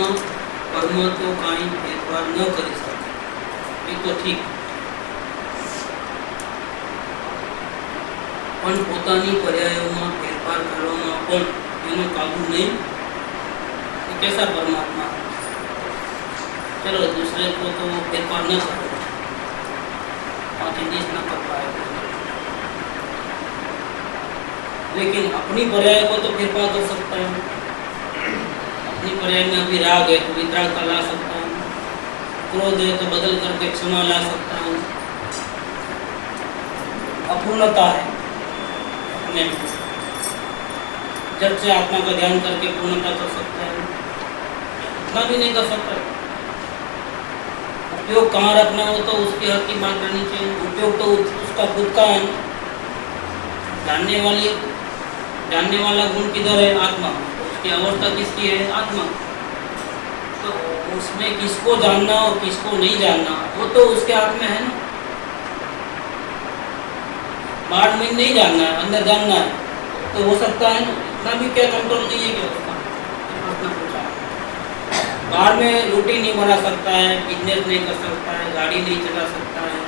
પર્યાયોમાં પરમાત્મા કાંઈ ફેરફાર ન કરી શકે એ તો ઠીક, પણ પોતાની પર્યાયોમાં ફેરફાર કરવામાં પણ એનો કાબુ નહીં, तो कैसा परमात्मा? चलो दूसरे को तो फेरफार न करो, 5 इंच न कर पाए, लेकिन अपनी पर्याय को तो फेरफार कर सकता है। अपनी पर्याय में अभी राग है तो वितरागता ला सकता हूँ, क्रोध है तो बदल करके क्षमा ला सकता हूँ, अपूर्णता है अपने जब से आत्मा का ध्यान करके पूर्णता कर सकता है, इतना भी नहीं कर सकता। उपयोग कहाँ रखना हो तो उसके हक की बात करनी चाहिए, उपयोग तो उसका खुद का है। जानने वाला गुण किधर है? आत्मा। उसकी अवस्था किसकी है? आत्मा। तो उसमें किसको जानना और किसको नहीं जानना वो तो उसके हाथ में है ना। बाहर में नहीं जानना है, अंदर जानना है तो हो सकता है ना। इतना भी क्या कंट्रोल नहीं है क्या उसका? प्रश्न पूछा। बाहर में रोटी नहीं बना सकता है, बिजनेस नहीं कर सकता है, गाड़ी नहीं चला सकता है,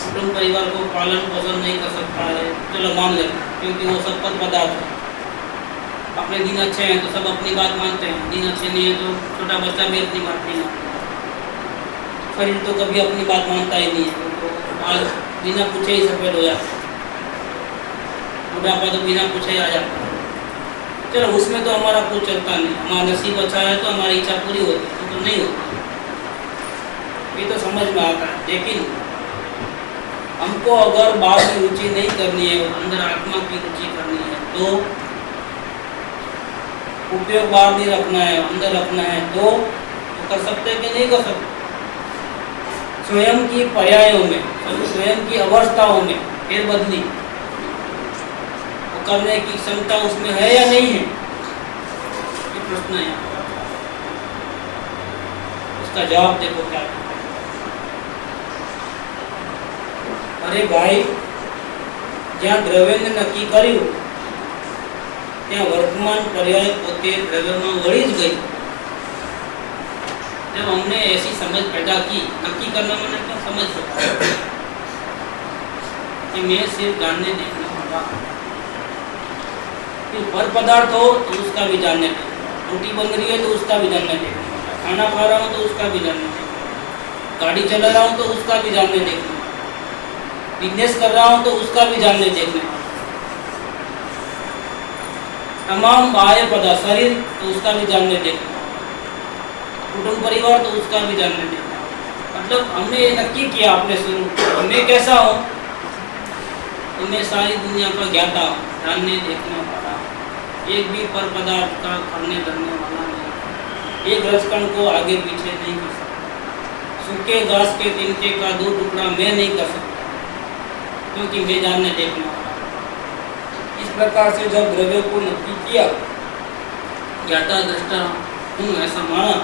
कुटुंब परिवार को पालन पोषण नहीं कर सकता है, चलो मान लेते हैं, क्योंकि वो सब पद पदार्थ है। अपने दिन अच्छे हैं तो सब अपनी बात मानते हैं, दिन अच्छे नहीं है तो छोटा बच्चा भी अपनी बात नहीं मानता। शरीर तो कभी अपनी बात मानता ही नहीं है, तो आज बिना पूछे ही सफेद हो जाता है, बुढ़ापा तो बिना पूछे ही आ जाता है। चलो उसमें तो हमारा कुछ चलता नहीं, हमारा नसीब अच्छा है तो हमारी इच्छा पूरी होती है, तो नहीं होती, ये तो समझ में आता है। लेकिन हमको अगर बाहर की रुचि नहीं करनी है, अंदर आत्मा की रुचि करनी है, तो उपयोग बाहर नहीं रखना है, अंदर रखना है, तो कर सकते हैं कि नहीं कर सकते? स्वयं की पर्यायों में, स्वयं की अवस्थाओं में फेरबदली करने की क्षमता उसमें है या नहीं है, ये प्रश्न है। उसका जवाब देखो क्या है। अरे भाई, જ્યાં દ્રવ્યને નક્કી કર્યું ત્યાં વર્તમાન પર્યાય પોતે દ્રવ્યમાં વળી જ ગઈ। जब हमने ऐसी समझ पैदा की, नक्की करना मैंने क्या समझ सकता कि मैं सिर्फ जानने देखने वाला, पर पदार्थ हो तो उसका भी जानने दें, रोटी बन रही है तो उसका भी जानने दें, खाना खा रहा हूँ तो उसका भी जानने दें, गाड़ी चला रहा हूँ तो उसका भी जानने देखने, बिजनेस कर रहा हूँ तो उसका भी जानने देखने, तमाम बाह्य पदार्थ, शरीर तो उसका भी जानने देखने, कुटुंब परिवार तो उसका भी जानने देखना। मतलब हमने ये नक्की किया अपने स्वरूप, मैं कैसा हूँ तो मैं सारी दुनिया का ज्ञाता हूँ, जानने देखने वाला, एक भी पर पदार्थ का करने धरने वाला नहीं, एक रजकण को आगे पीछे नहीं कर सकता, सूखे घास के तिनके का 2 टुकड़ा मैं नहीं कर सकता, क्योंकि मैं जानने देखने वाला। इस प्रकार से जब द्रव्य को नक्की किया, ज्ञाता दृष्टा हूँ ऐसा माना,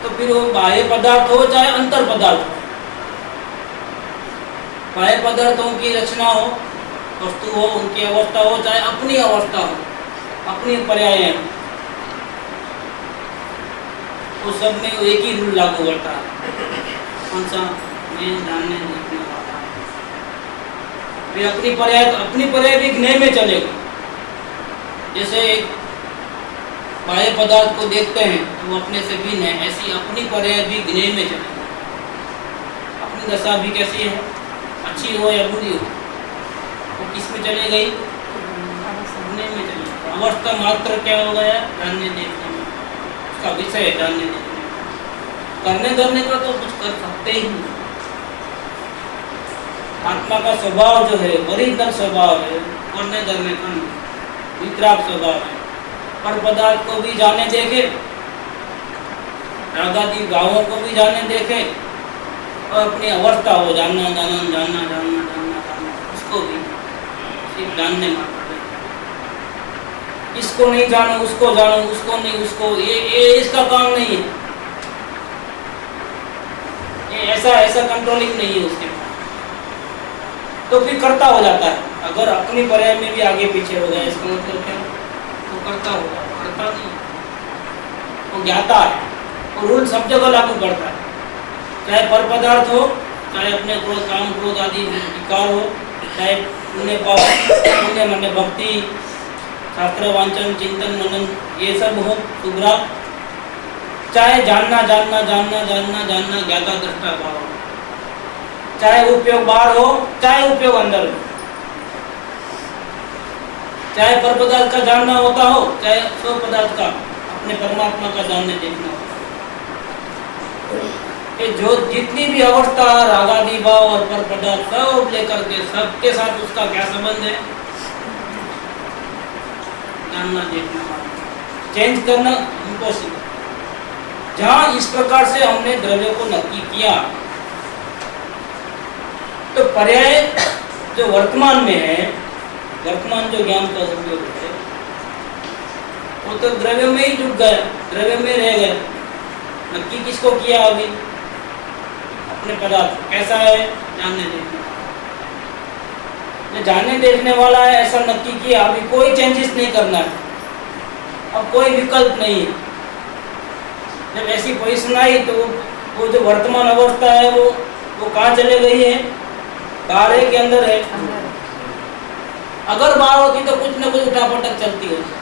तो फिर वो बाह्य पदार्थ हो चाहे अंतर पदार्थ हो, बाह्य पदार्थों की रचना हो, वस्तु हो, उनकी अवस्था हो, चाहे अपनी अवस्था हो, अपनी पर्याय हो, तो सब में एक ही रूल लागू होता है। कौन सा? मैं जानने देखने वाला। फिर अपनी पर्याय भी ज्ञान में चलेगी। जैसे एक बाह्य पदार्थ को देखते हैं तो वो अपने से भिन्न है, ऐसी अपनी पर्याय भी ज्ञान में चलेगी। अपनी दशा भी कैसी है, अच्छी हो या बुरी हो, वो किस में चले गई? ज्ञान में चली। अवस्था मात्र क्या हो गया? जानने देखने में, उसका विषय है जानने देखने में। करने धरने का तो कुछ कर सकते ही नहीं। आत्मा का स्वभाव जो है, ओरिजिनल स्वभाव है, करने धरने का वितराग स्वभाव है। पर पदार्थ को भी जाने देखे, रागादि भावों को भी जाने देखे, और अपनी अवस्था हो जानना जानना जानना जानना जानना जानना, उसको भी सिर्फ जानने मात्र। इसको नहीं जानो, उसको जानो, उसको नहीं उसको, ये इसका काम नहीं है। ये ऐसा कंट्रोलिंग नहीं है उसके पास, तो फिर करता हो जाता है। अगर अपनी पर्याय में भी आगे पीछे हो गया, इसका मतलब क्या? तो करता होगा, करता नहीं। वो ज्ञाता है, वो रूल सब जगह लागू करता है, चाहे पर पदार्थ हो, चाहे अपने क्रोध काम क्रोध आदि विकार हो, चाहे पुण्य पाप पुण्य मन भक्ति शास्त्र वांचन चिंतन मनन ये सब हो शुभ्रा, चाहे जानना जानना जानना जानना जानना ज्ञाता दृष्टा भाव हो, चाहे उपयोग बाहर हो चाहे उपयोग अंदर हो, चाहे पर पदार्थ का जानना होता हो चाहे स्व पदार्थ का अपने परमात्मा का जानने देखना हो, कि जो जितनी भी अवस्था रागादि भाव और पर पदार्थ सब लेकर के सबके साथ उसका क्या संबंध है, जानना देखना चेंज करना इम्पॉसिबल। जहां इस प्रकार से हमने द्रव्य को नक्की किया तो पर्याय जो वर्तमान में है, वर्तमान जो ज्ञान का उपयोग है वो तो द्रव्य में ही डूब गया, द्रव्य में रह गया। नक्की किसको किया अभी, अपने पदार्थ कैसा है जानने देखने, जो जानने देखने वाला है ऐसा नक्की किया, अभी कोई चेंजेस नहीं करना है, अब कोई विकल्प नहीं है। जब ऐसी पोजीशन आई तो वो जो वर्तमान अवस्था है वो कहाँ चले गई है, बाहर है कि अंदर है? अगर बाहर होती तो कुछ न कुछ उठापटक चलती होती,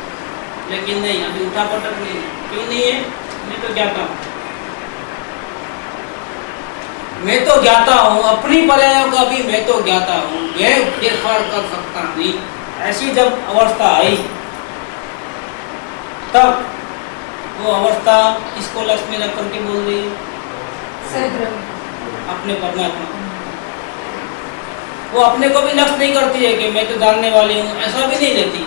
लेकिन नहीं, अभी उठापटक नहीं। क्यों नहीं है? मैं तो ज्ञाता हूँ, मैं तो ज्ञाता हूँ, अपनी पर्यायों का भी मैं तो ज्ञाता हूँ, मैं फेरफार कर सकता नहीं। ऐसी जब अवस्था आई तब वो अवस्था किसको लक्ष्य में रख करके बोल रही है? अपने परमात्मा। वो अपने को भी लक्ष्य नहीं करती है कि मैं तो जानने वाली हूँ, ऐसा भी नहीं लेती।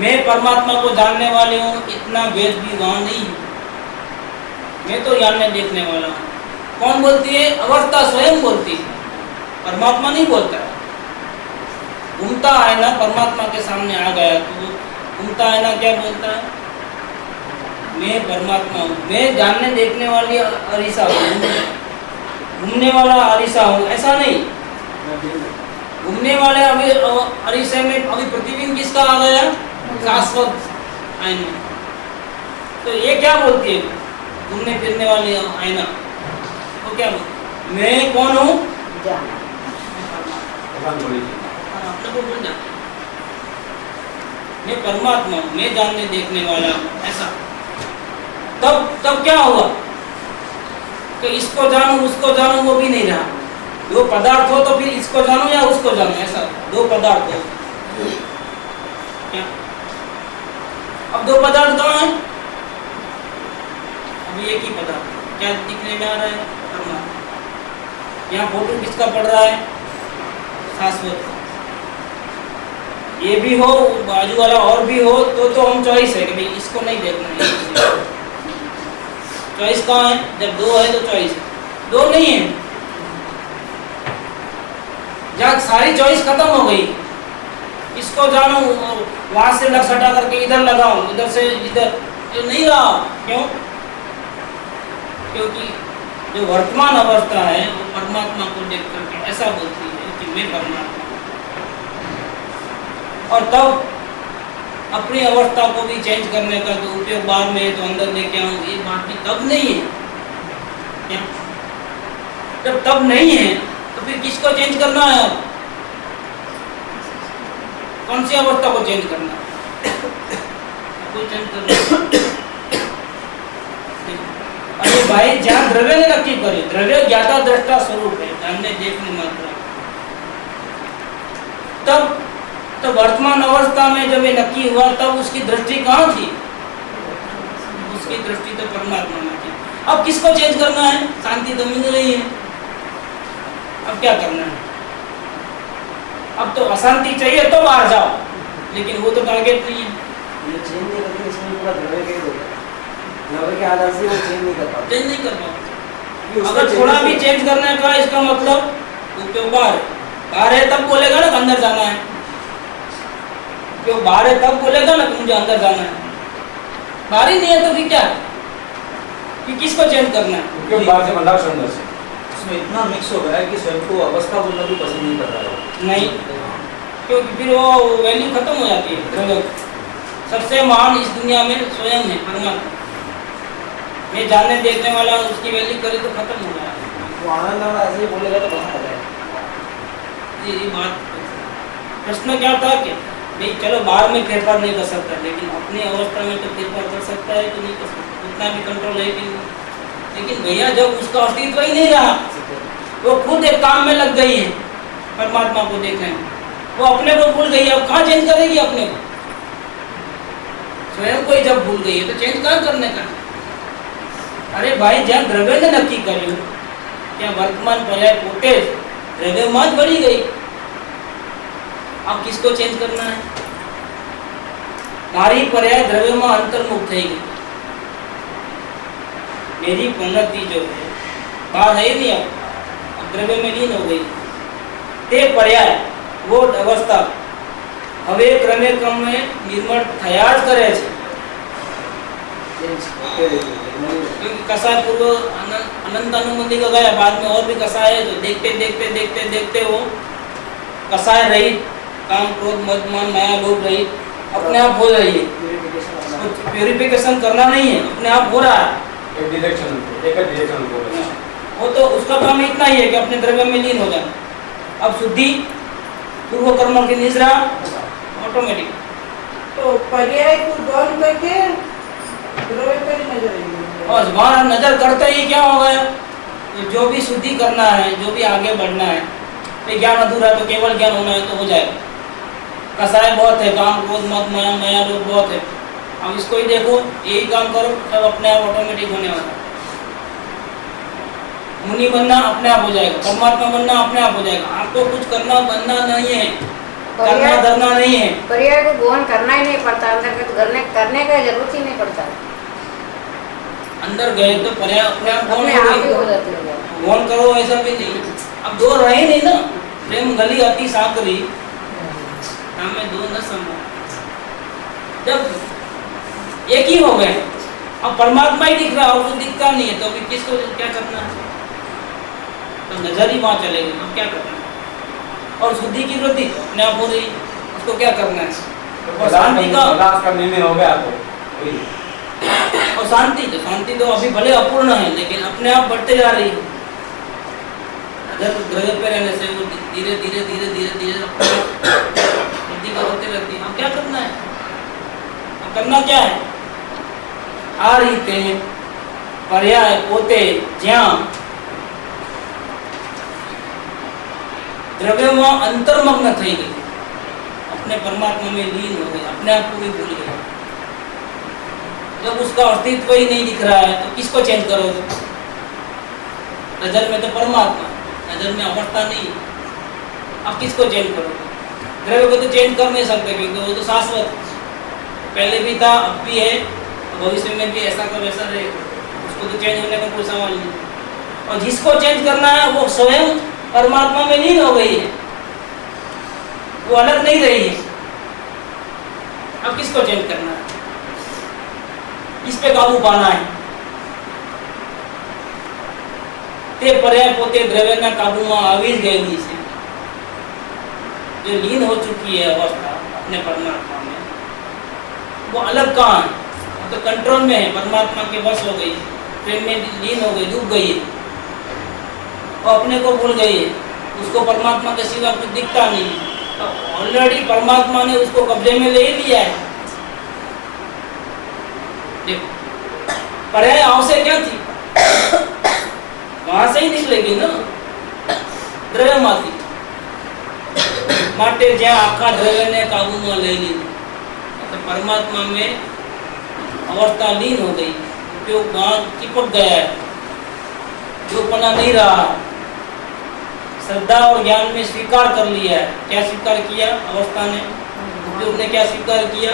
मैं परमात्मा को जानने वाली हूँ, इतना भेद भी वहाँ नहीं है, मैं तो जानने देखने वाला हूँ। कौन बोलती है? अवस्था स्वयं बोलती है, परमात्मा नहीं बोलता है। घूमता आईना परमात्मा के सामने आ गया तो घूमता आईना क्या बोलता है? मैं परमात्मा हूँ, मैं जानने देखने वाली अरीसा हूँ, घूमने वाला अरीसा हूँ, ऐसा नहीं। घूमने वाले अभी अरीसे में अभी प्रतिबिंब किसका आ गया? शाश्वत आईना। तो ये क्या बोलती है? घूमने फिरने वाली आईना वो क्या बोलती? मैं कौन हूँ? अपने को बोल जा, मैं परमात्मा हूँ, मैं जानने देखने वाला हूँ, ऐसा। तब क्या हुआ कि इसको जानूं उसको जानूं वो भी नहीं रहा। दो पदार्थ हो तो फिर इसको जानूं या उसको जानूं, ऐसा दो पदार्थ हो क्या? अब दो पदार्थ कहाँ हैं? अभी एक ही पदार्थ क्या दिखने में आ रहा है? परमात्मा। यहाँ फोटो किसका पड़ रहा है? शाश्वत। ये भी हो बाजू वाला और भी हो तो हम चॉइस है कि भाई इसको नहीं देखना है। चॉइस कहाँ है? जब दो है तो चॉइस है, दो नहीं है। जब सारी चॉइस खत्म हो गई, इसको जानूं वहां से लक्ष्य हटा करके इधर लगाऊं, इधर से इधर, ये नहीं रहा। क्यों? क्योंकि जो वर्तमान अवस्था है वो परमात्मा को देख करके ऐसा बोलती है कि मैं परमात्मा। और तब अपनी अवस्था को भी चेंज करने का जो उपयोग बाहर में है तो अंदर लेके आऊँ, ये बात भी तब नहीं है क्या? जब तब नहीं है तो फिर किसको चेंज करना है? कौन सी अवस्था को चेंज करना है? कोई चेंज करना। अरे भाई, जहाँ द्रव्य ने नक्की करे, द्रव्य ज्ञाता दृष्टा स्वरूप है, जानने देखने मात्र। तब वर्तमान अवस्था में जब ये नक्की हुआ तब उसकी दृष्टि कहाँ थी? उसकी दृष्टि तो परमात्मा में थी। अब किसको चेंज करना है? शांति तो मिल रही है, अब क्या करना है? अब तो अशांति चाहिए तो बाहर जाओ, लेकिन वो तो टारगेट नहीं है। ये चेंज नहीं करते, इसमें पूरा द्रव्य के होता है, द्रव्य के आधार से वो चेंज नहीं कर पाते। चेंज नहीं कर पाते। अगर थोड़ा भी चेंज करने का इसका मतलब उपयोग बाहर है तब बोलेगा ना अंदर जाना है, क्यों बाहर है तब बोलेगा ना मुझे अंदर जाना है। बाहर ही नहीं है तो फिर क्या कि किसको चेंज करना है? क्यों बाहर से मतलब अंदर से इसमें इतना मिक्स हो गया है कि स्वयं को अवस्था बोलना भी पसंद नहीं कर रहा है। नहीं, क्योंकि फिर वो वैल्यू खत्म हो जाती है। सबसे महान इस दुनिया में स्वयं है परमात्मा। मैं जानने देखने वाला हूँ, उसकी वैल्यू करे तो खत्म हो गया। वो आनंद वाला ऐसे ही बोलेगा तो कहाँ आ जाएगा? ये बात प्रश्न क्या था कि नहीं चलो बाहर में फेरफार नहीं कर सकता, लेकिन अपनी अवस्था में तो फेरफार कर सकता है कि नहीं कर सकता, उतना भी कंट्रोल है कि नहीं। लेकिन भैया जब उसका अस्तित्व ही नहीं रहा, वो खुद एक काम में लग गई है परमात्मा को देखने में, वो अपने को भूल गई है, अब कहाँ चेंज करेगी अपने को? स्वयं को ही जब भूल गई है तो चेंज कहाँ करने का? अरे भाई ज्યાં દ્રવ્યને નક્કી કર્યું ત્યાં વર્તમાન પર્યાય પોતે જ દ્રવ્યમાં જ ભળી ગઈ। अब किसको चेंज करना है? मारी पर्याय द्रव्यમાં अंतर्मुख થઈ ગઈ, मेरी प्रवृत्ति जो है बाहर है ही नहीं, अब द्रव्य में लीन हो गई। તે पर्याय वो अवस्था હવે ક્રમે ક્રમે નિર્મળ થયા જ કરે છે। चेंज होते रहेंगे, नहीं होते। क्योंकि कसाय पूर्व अनंत अनुमति का गया, बाद में और भी कसाय है, तो देखते देखते देखते देखते वो कसाय रहित, काम क्रोध मद मान माया लोभ रहित अपने आप हो रही है। Purification अपना कुछ प्यूरिफिकेशन करना नहीं है, अपने आप हो रहा है। एक डायरेक्शन को वो तो उसका काम इतना ही है कि अपने द्रव्य में लीन हो जाए। अब शुद्धि पूर्व कर्म की निद्रा ऑटोमेटिक। तो पर्याय को गौर करके द्रव्य पर ही नजर रहेगी। बस वहाँ नजर करते ही क्या हो गया, तो जो भी शुद्धि करना है, जो भी आगे बढ़ना है, तो ज्ञान अधूरा है तो केवल ज्ञान होना है तो हो जाएगा। कसाय बहुत है, काम क्रोध मद माया माया लोभ बहुत है, अब इसको ही देखो, यही काम करो, सब अपने आप ऑटोमेटिक होने वाला है। मुनि बनना अपने आप हो जाएगा, परमात्मा बनना अपने आप हो जाएगा। आपको कुछ करना बनना नहीं है, करना धरना नहीं है। पर्याय को गौन करना ही नहीं पड़ता, अंदर का करने का जरूरत ही नहीं पड़ता, अंदर गए तो पर्याय अपने आप अपने आप ही हो जाती है। गौन करो ऐसा भी नहीं। अब दो रहे नहीं ना, प्रेम गली अति साकरी हमें दो न संभव, जब एक ही हो गए। अब परमात्मा ही दिख रहा और कुछ दिखता नहीं है, तो अभी किसको क्या करना है? तो नजर ही वहाँ चलेगी, अब क्या करना है? और शुद्धि की वृद्धि अपने आप हो रही, उसको क्या करना है? और शांति का निर्णय हो गया तो वही। और शांति तो अभी भले अपूर्ण है, लेकिन अपने आप बढ़ते जा रही है। अगर द्रव्य पे रहने से वो धीरे धीरे धीरे धीरे धीरे वृद्धि होती रहती है। अब क्या करना है? अब करना क्या है? आ रही थे पर्याय पोते ज्ञान द्रव्य में अंतर्मग्न થઈ ગઈ, अपने परमात्मा में लीन हो गई, अपने आप को भी भूल गई। जब उसका अस्तित्व ही नहीं दिख रहा है तो किसको चेंज करोगे? नजर में तो परमात्मा, नजर में अवस्था नहीं, अब किसको चेंज करोगे? द्रव्य को तो चेंज कर नहीं सकते, क्योंकि वो तो शाश्वत पहले भी था, अब भी है, भविष्य में भी ऐसा का वैसा रहेगा, उसको तो चेंज होने का कोई सवाल नहीं। और जिसको चेंज करना है वो स्वयं परमात्मा में लीन हो गई है, वो अलग नहीं रही है। अब किसको चेंज करना है? किस पे काबू पाना है? તે पर्याय પોતે દ્રવ્યના કાબુમાં આવી જ ગયેલી છે। जो लीन हो चुकी है अवस्था अपने परमात्मा में, वो अलग कहाँ है? वो तो कंट्रोल में है, परमात्मा के वश हो गई, प्रेम में लीन हो गई, डूब गई है, वो अपने को भूल गई है, उसको परमात्मा के सिवा कुछ दिखता नहीं। तो ऑलरेडी परमात्मा ने उसको कब्जे में ले लिया है। देखो पर्याय आवश्यक क्या थी? वहां से ही निकलेगी ना, द्रव्य माथी માટે જ્યાં આખા દ્રવ્યને કાબૂમાં લઈ લીધું, तो परमात्मा में अवस्था लीन हो गई, जो वहाँ चिपक गया है, जो पना नहीं रहा, श्रद्धा और ज्ञान में स्वीकार कर लिया है। क्या स्वीकार किया अवस्था ने? उपयोग ने क्या स्वीकार किया?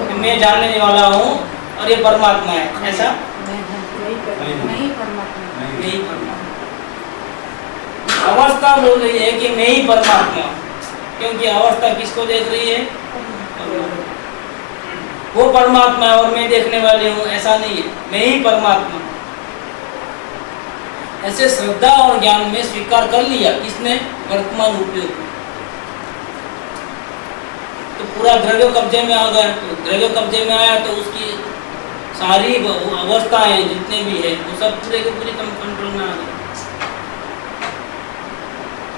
कि मैं जानने वाला हूँ और ये परमात्मा है, ऐसा नहीं परमात्मा, नहीं परमात्मा। अवस्था बोल रही है कि मैं ही परमात्मा, क्योंकि अवस्था किसको देख रही है? वो परमात्मा है और मैं देखने वाली हूँ, ऐसा नहीं है, मैं ही परमात्मा। ऐसे श्रद्धा और ज्ञान में स्वीकार कर लिया किसने? वर्तमान उपयोग। तो पूरा द्रव्य कब्जे में आ गया, तो द्रव्य कब्जे में आया तो उसकी सारी अवस्थाएं जितने भी है वो सब पूरे के पूरे कंट्रोल में आ गए,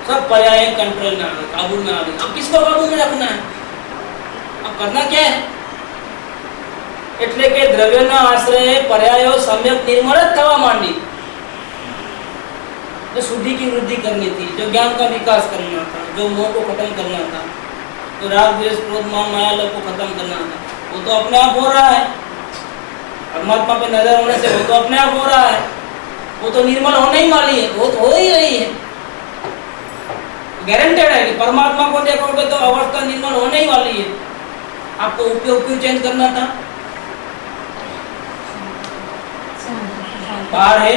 सब पर्याय कंट्रोल में आ गए, काबू में आ गए। अब किसको काबू में रखना है, अब करना क्या है? એટલે કે દ્રવ્યના આશ્રયે પર્યાયો સમ્યક નિર્મળ જ થવા માંડી। जो शुद्धि की वृद्धि करनी थी, जो ज्ञान का विकास करना था, जो मोह को खत्म करना था, जो राग द्वेष क्रोध मान माया लोभ को खत्म करना था, वो तो अपने आप हो रहा है। परमात्मा पे नजर होने से वो तो अपने आप हो रहा है, वो तो निर्मल होने ही वाली है, वो तो हो ही रही है। गारंटेड है कि परमात्मा को देखोगे तो अवस्था निर्मल होने ही वाली है। आपको उपयोग क्यों चेंज करना था? बाहर है,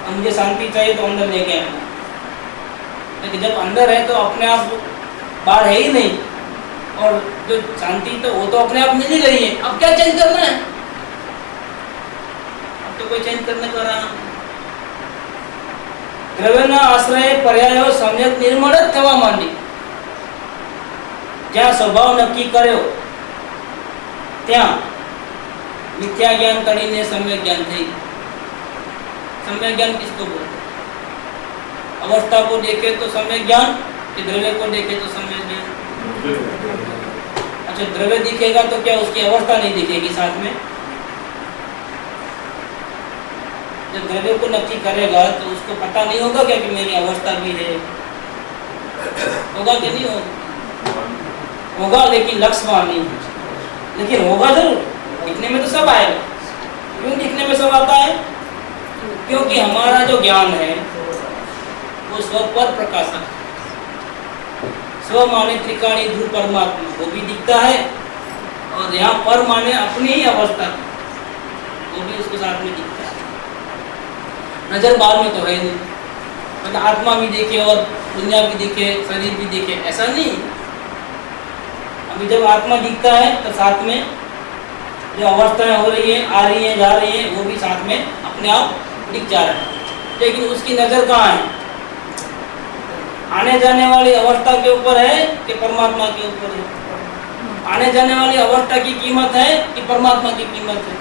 अब मुझे शांति चाहिए तो अंदर लेके आना, लेकिन जब अंदर है तो अपने आप बाहर है ही नहीं, और जो शांति तो वो तो अपने आप मिल ही रही है। अब क्या चेंज करना है? अब तो कोई चेंज करने का रहा। દ્રવ્યના આશ્રયે પર્યાયો સમ્યક નિર્મળ જ થવા માંડી। જ્યાં સ્વભાવ નક્કી કર્યો ત્યાં મિથ્યા જ્ઞાન કરીને સમ્યક જ્ઞાન થઈ। सम्यक ज्ञान किसको बोलते? अवस्था को देखे तो सम्यक ज्ञान, कि द्रव्य को देखे तो सम्यक ज्ञान? अच्छा, द्रव्य दिखेगा तो क्या उसकी अवस्था नहीं दिखेगी साथ में? जब द्रव्य को नक्की करेगा तो उसको पता नहीं होगा क्या कि मेरी अवस्था भी है? होगा कि नहीं होगा? होगा, लेकिन लक्ष्य वहां नहीं, लेकिन होगा जरूर। दिखने में तो सब आएगा। क्यों दिखने में सब आता है? क्योंकि हमारा जो ज्ञान है वो स्व पर प्रकाशक, स्व माने त्रिकाणी ध्रुव परमात्मा, वो भी दिखता है, और यहाँ पर माने अपनी ही अवस्था, वो भी उसके साथ में दिखता है। नजर बाल में तो है नहीं, मतलब आत्मा भी दिखे और दुनिया भी दिखे, शरीर भी दिखे, ऐसा नहीं। अभी जब आत्मा दिखता है तो साथ में जो अवस्थाएं हो रही है, आ रही है, जा रही है, वो भी साथ में अपने आप दिख जा रहा है, लेकिन उसकी नजर कहाँ है? आने जाने वाली अवस्था के ऊपर है कि परमात्मा के ऊपर है? आने जाने वाली अवस्था की कीमत है कि परमात्मा की कीमत है?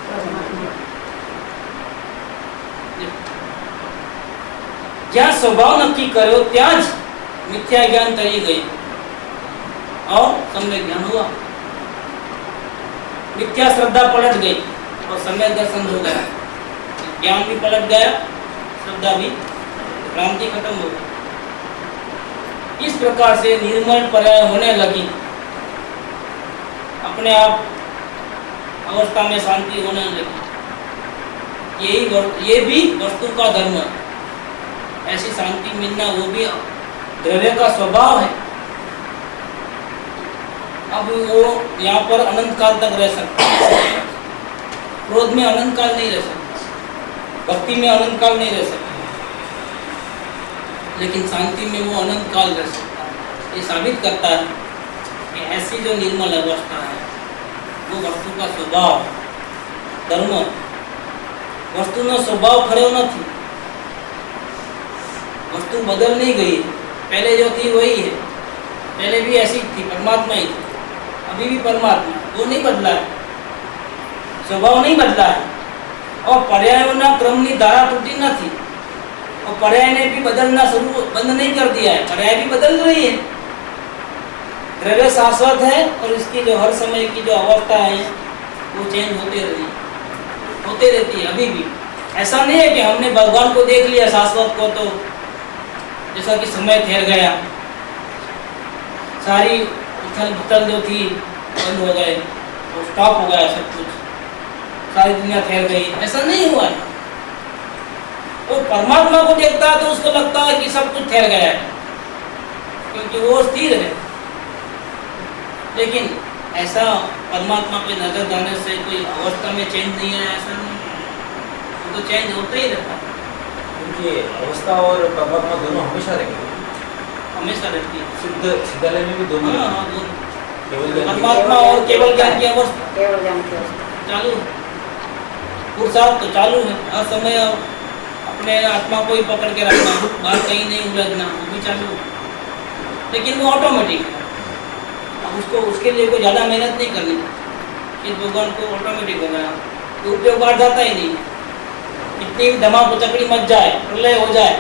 જ્યાં સ્વભાવ નક્કી કર્યો ત્યાં જ મિથ્યા જ્ઞાન તરી ગઈ और सम्यक ज्ञान हुआ। मिथ्या श्रद्धा पलट गई और सम्यक दर्शन हो गया। ज्ञान भी पलट गया, श्रद्धा भी, भ्रांति खत्म हो गई। इस प्रकार से निर्मल पर्याय होने लगी, अपने आप अवस्था में शांति होने लगी। ये भी वस्तु का धर्म है। ऐसी शांति मिलना वो भी द्रव्य का स्वभाव है। अब वो यहाँ पर अनंत काल तक रह सकता है, क्रोध में अनंत काल नहीं रह सकता, भक्ति में अनंत काल नहीं रह सकता, लेकिन शांति में वो अनंत काल रह सकता है। ये साबित करता है कि ऐसी जो निर्मल अवस्था है वो वस्तु का स्वभाव, धर्म। वस्तुનો स्वभाव खड़ो નથી, वस्तु बदल नहीं गई, पहले जो थी वही है। पहले भी ऐसी थी, परमात्मा ही थी, अभी भी परमात्मा, वो नहीं बदला है, स्वभाव नहीं बदला है। और पर्यायों क्रमની धारा टूटी નથી, और पर्याय ने भी बदलना शुरू बंद नहीं कर दिया है, पर्याय भी बदल रही है। द्रव्य शाश्वत है और इसकी जो हर समय की जो अवस्था है वो चेंज होते रहती है अभी भी। ऐसा नहीं है कि हमने भगवान को देख लिया शाश्वत को तो जैसा कि समय ठहर गया, सारी उथल पुथल जो थी बंद हो गए, वो स्टॉप हो गया सब कुछ, सारी दुनिया ठहर गई, ऐसा नहीं हुआ है। वो परमात्मा को देखता है तो उसको लगता है कि सब कुछ ठहर गया है, क्योंकि वो स्थिर है। लेकिन ऐसा परमात्मा पे नजर जाने से कोई अवस्था में चेंज नहीं है, ऐसा नहीं, वो तो चेंज होता ही रहता है। क्योंकि अवस्था और परमात्मा दोनों हमेशा रहेंगे, हमेशा रहती है। सिद्धालय में भी दोनों, हाँ, दोनों, केवल ज्ञान की परमात्मा और केवल ज्ञान की अवस्था केवल ज्ञान की अवस्था चालू है, पुरुषार्थ तो चालू है हर समय। अपने आत्मा को ही पकड़ के रखना, बाहर कहीं नहीं उलझना, वो भी चालू है, लेकिन वो ऑटोमेटिक है। अब उसको उसके लिए कोई ज़्यादा मेहनत नहीं करनी, इस भगवान को ऑटोमेटिक हो गया। तो उपयोग बाहर जाता ही नहीं। कितनी भी धमाक चकड़ी मच जाए, प्रलय हो जाए,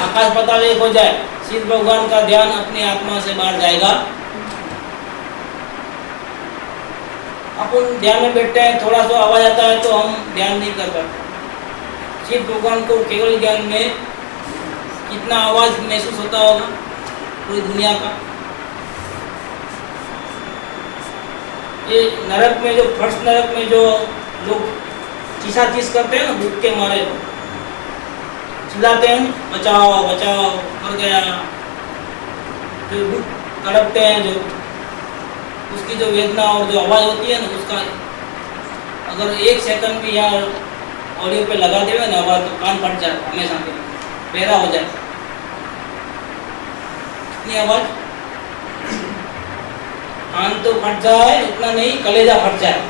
आकाश पाताल एक हो जाए, शिव भगवान का ध्यान अपनी आत्मा से बाहर जाएगा। अपन ध्यान में बैठते हैं, थोड़ा सा आवाज आता है तो हम ध्यान नहीं कर पाते। शिव भगवान को केवल ज्ञान में कितना आवाज महसूस होता होगा पूरी दुनिया का। ये नरक में जो फर्स्ट नरक में जो लोग चीस करते हैं ना, भूख के मारे चिल्लाते हैं, बचाओ बचाओ मर गया, जो भूख तड़पते हैं, जो उसकी जो वेदना और जो आवाज होती है ना, उसका अगर 1 सेकंड भी यहाँ ऑडियो पे लगा देवे ना आवाज, तो कान फट जाए, हमेशा के लिए बहरा हो जाए। इतनी आवाज, कान तो फट जाए, इतना नहीं, कलेजा फट जाए,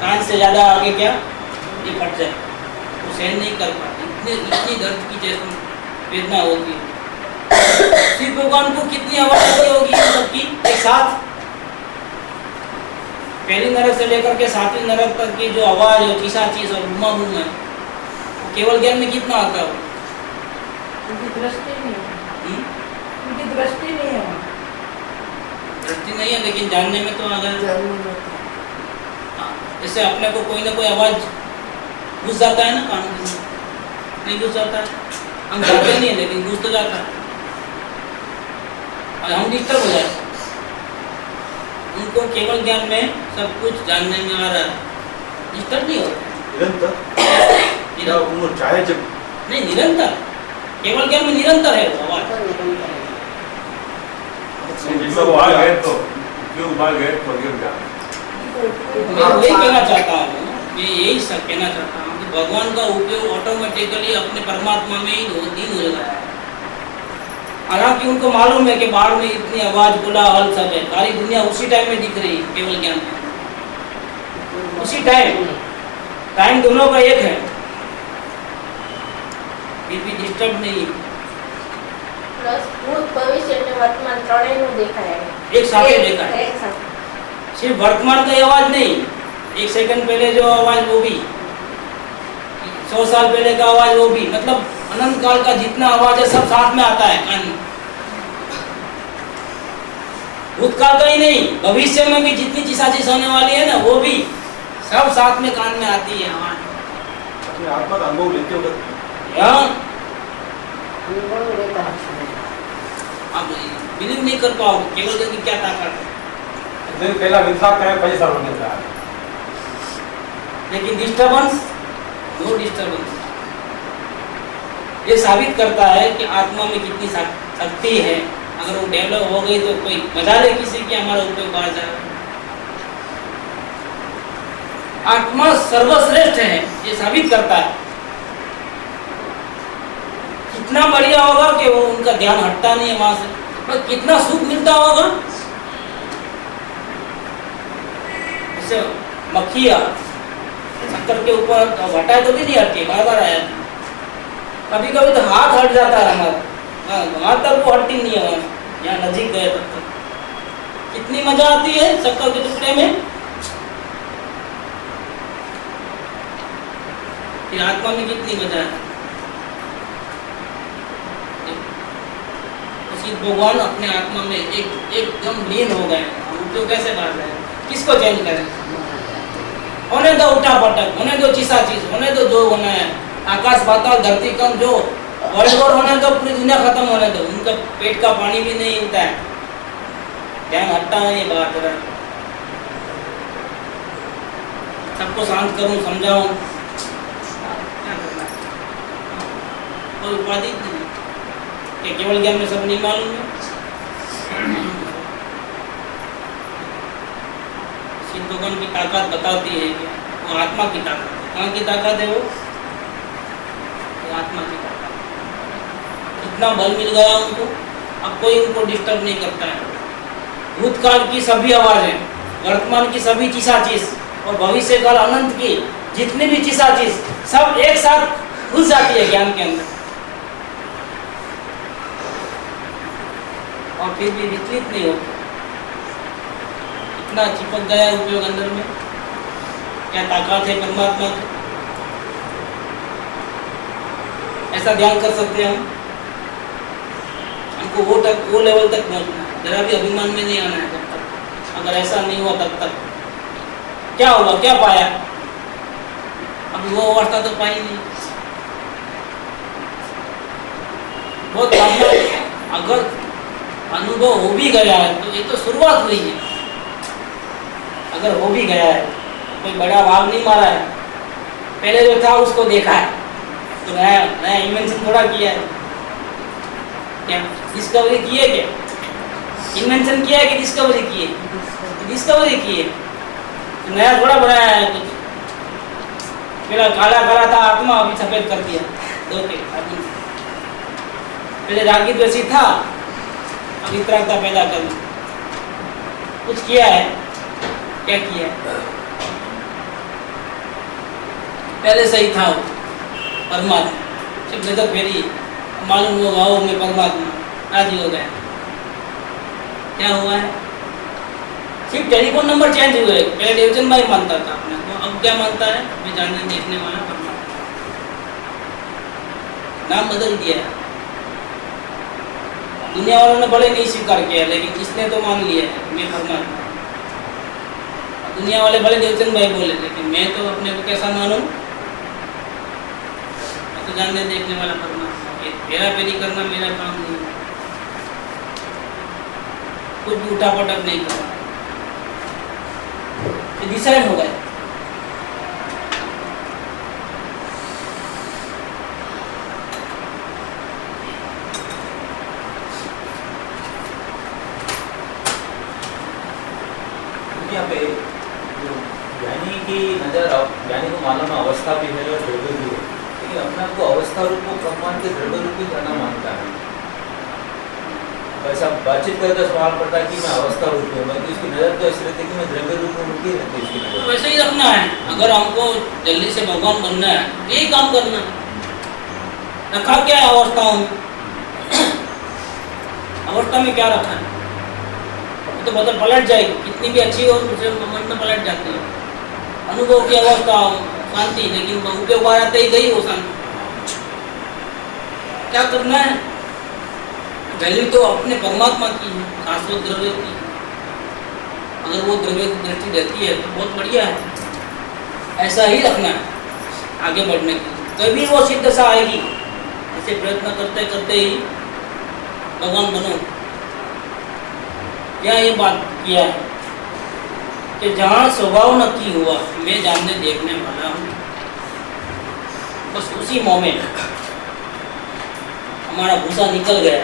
कान से ज्यादा आगे क्या ये फट जाए, वो सहन नहीं कर पाते, इतनी दर्द की जैसे वेदना होती है। शिव भगवान को कितनी आवाज आती होगी इन सबकी एक साथ। पहली नरक से लेकर के 7वीं नरक तक की जो आवाज है, चीसा चीस और बुमा बुम है, वो केवल ज्ञान में कितना आता है? उनकी दृष्टि नहीं है, उनकी दृष्टि नहीं है, दृष्टि नहीं है, लेकिन जानने में तो आ गया। जैसे अपने को कोई ना कोई आवाज घुस जाता है ना कान में, नहीं घुस जाता है, हम जाते नहीं है लेकिन घुस तो जाता है, और हम डिस्टर्ब हो जाए। उनको केवल ज्ञान में सब कुछ जानने में आ रहा है, डिस्टर्ब नहीं होता। निरंतर चाहे जब नहीं, निरंतर, केवल ज्ञान में निरंतर है वो आवाज। वो आ गए तो क्यों आ गए तो गिर गया। मैं वही कहना चाहता हूँ, मैं यही सब कहना चाहता हूँ कि भगवान का उपयोग ऑटोमेटिकली अपने परमात्मा में ही दिन हो रहा है। हालांकि उनको मालूम है कि बाहर में इतनी आवाज कोलाहल सब है, सारी दुनिया उसी टाइम में दिख रही है केवल ज्ञान में, उसी टाइम दोनों का एक है, फिर भी डिस्टर्ब नहीं। प्लस भूत भविष्य અને વર્તમાન ત્રણેયનું દેખાય एक साथ ही देखा है, એક સાથે। सिर्फ वर्तमान का आवाज नहीं, 1 सेकंड पहले जो आवाज वो भी, 100 साल पहले का आवाज वो भी, मतलब अनंत काल का जितना आवाज है सब साथ में आता है कान में। भूतकाल का ही नहीं, भविष्य में भी जितनी चीज होने वाली है ना, वो भी सब साथ में कान में आती है आवाज। अपने आत्मा का अनुभव लेते हो અનુભવ લેતા હશે। आप बिलीव नहीं कर पाओगे केवल ज्ञान की क्या ताकत है। पहला विश्वास करें पैसा मिलता है, लेकिन डिस्टर्बेंस, नो डिस्टर्बेंस, ये साबित करता है कि आत्मा में कितनी शक्ति है। अगर वो डेवलप हो गई तो कोई मजा ले किसी की, हमारा उपयोग बाहर जाए। आत्मा सर्वश्रेष्ठ है, ये साबित करता है। कितना बढ़िया होगा कि वो उनका ध्यान हटता नहीं है वहां से, पर कितना सुख मिलता होगा। जैसे मक्खियाँ शक्कर के ऊपर हटाए तो भी नहीं हटती, बार बार आया, कभी कभी तो हाथ हट जाता है हमारा, वहां तक वो हटती नहीं है, वहां यहाँ नजीक गए तब तक। कितनी मजा आती है शक्कर के टुकड़े में। फिर आत्मा में कितनी मजा है। भगवान अपने आत्मा में एकदम लीन हो गए, तो कैसे बात है, किसको चेंज करें? होने दो उठा पटक, होने दो चीसा चीज, होने दो जो होना है, आकाश पाताल धरती कम, जो वर्ल्ड वॉर होने दो, पूरी दुनिया खत्म होने दो, उनका पेट का पानी भी नहीं हिलता है, ध्यान हटता है। ये बात है, सबको शांत करूं, समझाऊं, कोई उपाधि नहीं, केवल ज्ञान में सब नहीं मालूम है। शिव भगवान की ताकत बताती है कि वो आत्मा की ताकत है। कहाँ की ताकत है वो आत्मा की ताकत। कितना बल मिल गया उनको, अब कोई उनको डिस्टर्ब नहीं करता है। भूतकाल की सभी आवाजें, वर्तमान की सभी चीसाचीस और भविष्य काल अनंत की जितनी भी चीसाचीस सब एक साथ घुस जाती है ज्ञान के अंदर, और फिर भी विचलित नहीं होता। इतना चिपक गया उपयोग अंदर में। क्या ताकत है परमात्मा की? ऐसा ध्यान कर सकते हैं हम? हमको वो लेवल तक पहुंचना है, जरा भी अभिमान में नहीं आना है तब तक। अगर ऐसा नहीं हुआ तब तक क्या हुआ, क्या पाया? अब वो अवस्था तो पाई नहीं। बहुत अगर अनुभव हो भी गया है तो ये तो शुरुआत हुई है। अगर हो भी गया है, कोई बड़ा भाग नहीं मारा है, पहले जो था उसको देखा है, तो नया नया इन्वेंशन थोड़ा किया है। क्या डिस्कवरी की है? क्या इन्वेंशन किया है कि डिस्कवरी की है? डिस्कवरी की है, तो नया थोड़ा बनाया है कुछ। पहले काला काला था आत्मा, अभी सफेद कर दिया दो के आदमी। पहले रागित वैसी था, अभी वितरागता पैदा कर दी। कुछ किया है? क्या किया है? पहले सही था वो परमात्मा, जब नजर फेरी मालूम होगा वो मैं परमात्मा, राजी हो गया। क्या हुआ है? सिर्फ टेलीफोन नंबर चेंज हुए। पहले डिवीजन भाई मानता था अपने को, अब क्या मानता है? मैं जानने देखने वाला परमात्मा। नाम बदल दिया है। दुनिया वालों ने बड़े नहीं स्वीकार किया, लेकिन इसने तो मान लिया है मैं परमात्मा। दुनिया वाले बड़े देवचंद भाई बोले, लेकिन मैं तो अपने को कैसा मानूं? तो जानने देखने वाला परमात्मा। फेरा फेरी करना मेरा काम नहीं है, कुछ भी उठा पटक नहीं करना। डिसाइड हो गए। यहाँ पे जो ज्ञानी की नजर, ज्ञानी को मालूम है अवस्था भी है और द्रव्य भी है, लेकिन अपने आप को अवस्था रूप को ब्रह्मांड के द्रव्य रूप ही करना मानता है। ऐसा बातचीत करते सवाल पड़ता है कि मैं अवस्था रूप हूँ, मैं तो इसकी नजर तो ऐसी रहती है कि मैं द्रव्य रूप में रुकी रहती है इसकी नजर। वैसे ही रखना है। अगर हमको जल्दी से भगवान बनना है, यही काम करना है। रखा क्या है अवस्थाओं में? अवस्था में क्या रखा है? तो बदल पलट जाएगी, कितनी भी अच्छी हो दूसरे मन में पलट जाती है। अनुभव की अवस्था शांति, लेकिन उपयोग आते ही गई वो शांति। क्या करना है? वैल्यू तो अपने परमात्मा की है, शाश्वत द्रव्य की। अगर वो द्रव्य की दृष्टि रहती है तो बहुत बढ़िया है। ऐसा ही रखना है आगे बढ़ने के लिए। कभी वो सिद्ध दशा आएगी, ऐसे प्रयत्न करते करते ही भगवान बनो। क्या ये बात किया है कि जहाँ स्वभाव नक्की हुआ, मैं जानने देखने वाला हूँ, बस उसी मोमेंट हमारा भूसा निकल गया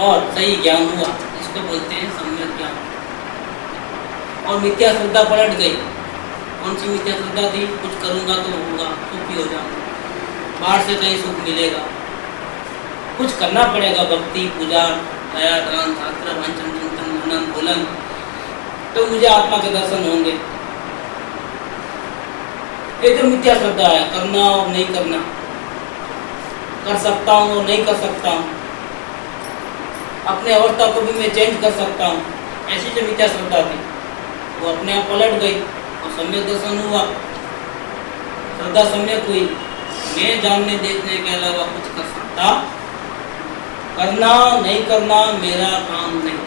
और सही ज्ञान हुआ। इसको बोलते हैं सम्यक ज्ञान। और मिथ्या श्रद्धा पलट गई। कौन सी मिथ्या श्रद्धा थी? कुछ करूँगा तो होगा, सुखी हो जाऊँगा, बाहर से कहीं सुख मिलेगा, कुछ करना पड़ेगा, भक्ति पूजा दया दान शास्त्र वांचन चिंतन मनन बोलन, तो मुझे आत्मा के दर्शन होंगे। ये जो मिथ्या श्रद्धा है, करना और नहीं करना, कर सकता हूँ और नहीं कर सकता हूँ, अपने अवस्था को भी मैं चेंज कर सकता हूँ, ऐसी जो मिथ्या श्रद्धा थी वो अपने आप पलट गई और सम्यक दर्शन हुआ। श्रद्धा सम्यक हुई। मैं जानने देखने के अलावा कुछ कर सकता, करना नहीं करना मेरा काम नहीं।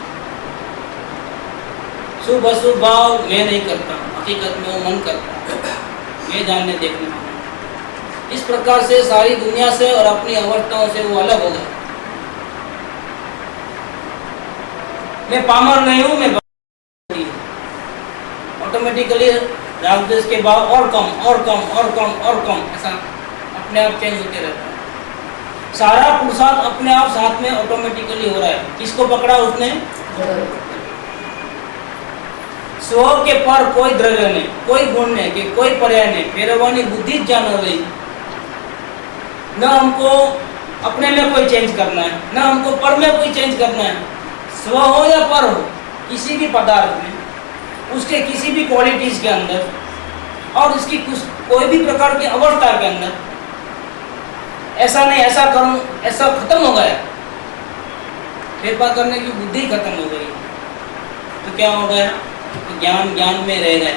शुभ अशुभ भाव मैं नहीं करता, हकीकत में वो मन करता, मैं जानने देखने वाला। इस प्रकार से सारी दुनिया से और अपनी अवस्थाओं से वो अलग हो गए। मैं पामर नहीं हूँ, मैं ऑटोमेटिकली राग द्वेष के भाव और कम और कम और कम और कम, ऐसा अपने आप चेंज होते रहता है। सारा पुरुषार्थ अपने आप साथ में ऑटोमेटिकली हो रहा है। किसको पकड़ा उसने? स्व के पर कोई द्रव्य नहीं, कोई गुण नहीं, कि कोई पर्याय नहीं। पेरवानी बुद्धि जान रही। न हमको अपने में कोई चेंज करना है, न हमको पर में कोई चेंज करना है। स्व हो या पर हो, किसी भी पदार्थ में, उसके किसी भी क्वालिटीज के अंदर और उसकी कोई भी प्रकार की अवस्था के अंदर, ऐसा नहीं ऐसा करूं, ऐसा खत्म हो गया। फेरफार करने की बुद्धि खत्म हो गई। तो क्या हो गया? तो ज्ञान ज्ञान में रह गया।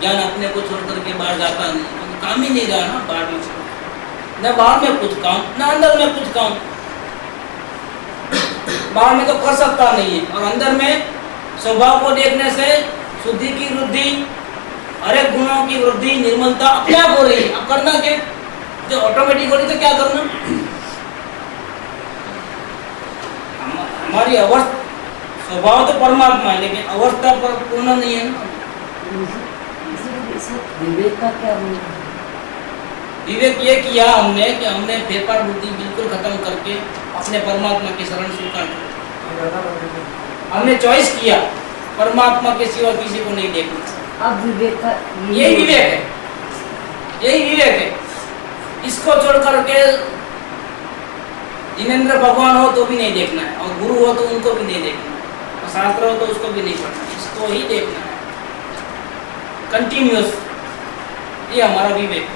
ज्ञान अपने को छोड़ करके बाहर जाता नहीं, क्योंकि काम ही नहीं रहा ना बाहर में, न बाहर में कुछ काम न अंदर में कुछ काम। बाहर में तो कर सकता नहीं है, और अंदर में स्वभाव को देखने से शुद्धि की वृद्धि, हर एक गुणों की वृद्धि, निर्मलता अपने आप हो रही है। अब करना क्या, जो ऑटोमेटिक हो रही तो क्या करना। हमारी अवस्था, स्वभाव तो परमात्मा है, लेकिन अवस्था पर पूर्ण नहीं है ना। विवेक का क्या रोल है? विवेक ये किया हमने कि हमने फेरफार बुद्धि बिल्कुल खत्म करके अपने परमात्मा की शरण स्वीकार की। हमने चॉइस किया परमात्मा के सिवा किसी को नहीं देखना। अब विवेक का यही विवेक है, यही विवेक है। इसको छोड़ करके जिनेंद्र भगवान हो तो भी नहीं देखना है, और गुरु हो तो उनको भी नहीं देखना है, और शास्त्र हो तो उसको भी नहीं पढ़ना, इसको ही देखना है कंटिन्यूअस। ये हमारा विवेक।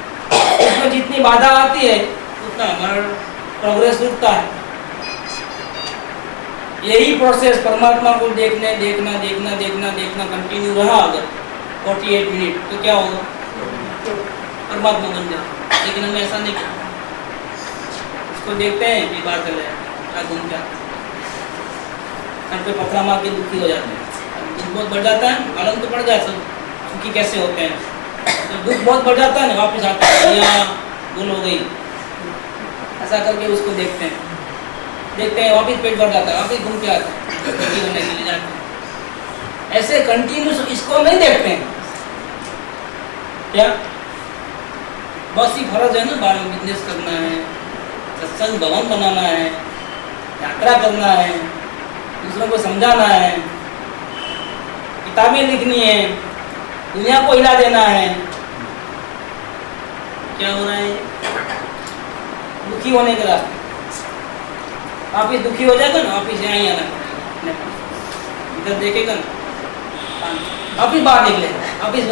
इसमें जितनी बाधा आती है उतना हमारा प्रोग्रेस रुकता है। यही प्रोसेस परमात्मा को देखने देखना देखना देखना देखना कंटिन्यू रहा अगर 48 मिनट, तो क्या होगा, परमात्मा बन जाए। लेकिन हम ऐसा नहीं करते, इसको देखते हैं कि बाहर चले क्या घूम क्या सर पे पकड़ा मार के दुखी हो जाते हैं। दुख बहुत बढ़ जाता है, मालूम तो पड़ जाए सब दुखी कैसे होते हैं। तो दुख बहुत बढ़ जाता है ना, वापस आता है यहाँ भूल हो गई, ऐसा करके उसको देखते हैं वापस पेट भर जाता है, वापस घूम के आता है, दुखी होने के लिए जाते हैं। ऐसे कंटिन्यूस इसको नहीं देखते हैं क्या। बस ही फर्ज है ना, बाहर में बिजनेस करना है, सत्संग भवन बनाना है, यात्रा करना है, दूसरों को समझाना है, किताबें लिखनी है, दुनिया को हिला देना है। क्या हो रहा है, दुखी होने के रास्ते। आप इस दुखी हो जाएगा ना, आप इसे यहाँ ही आना पड़ेगा, इधर देखेगा ना, आप ही बाहर निकलेगा, आप इस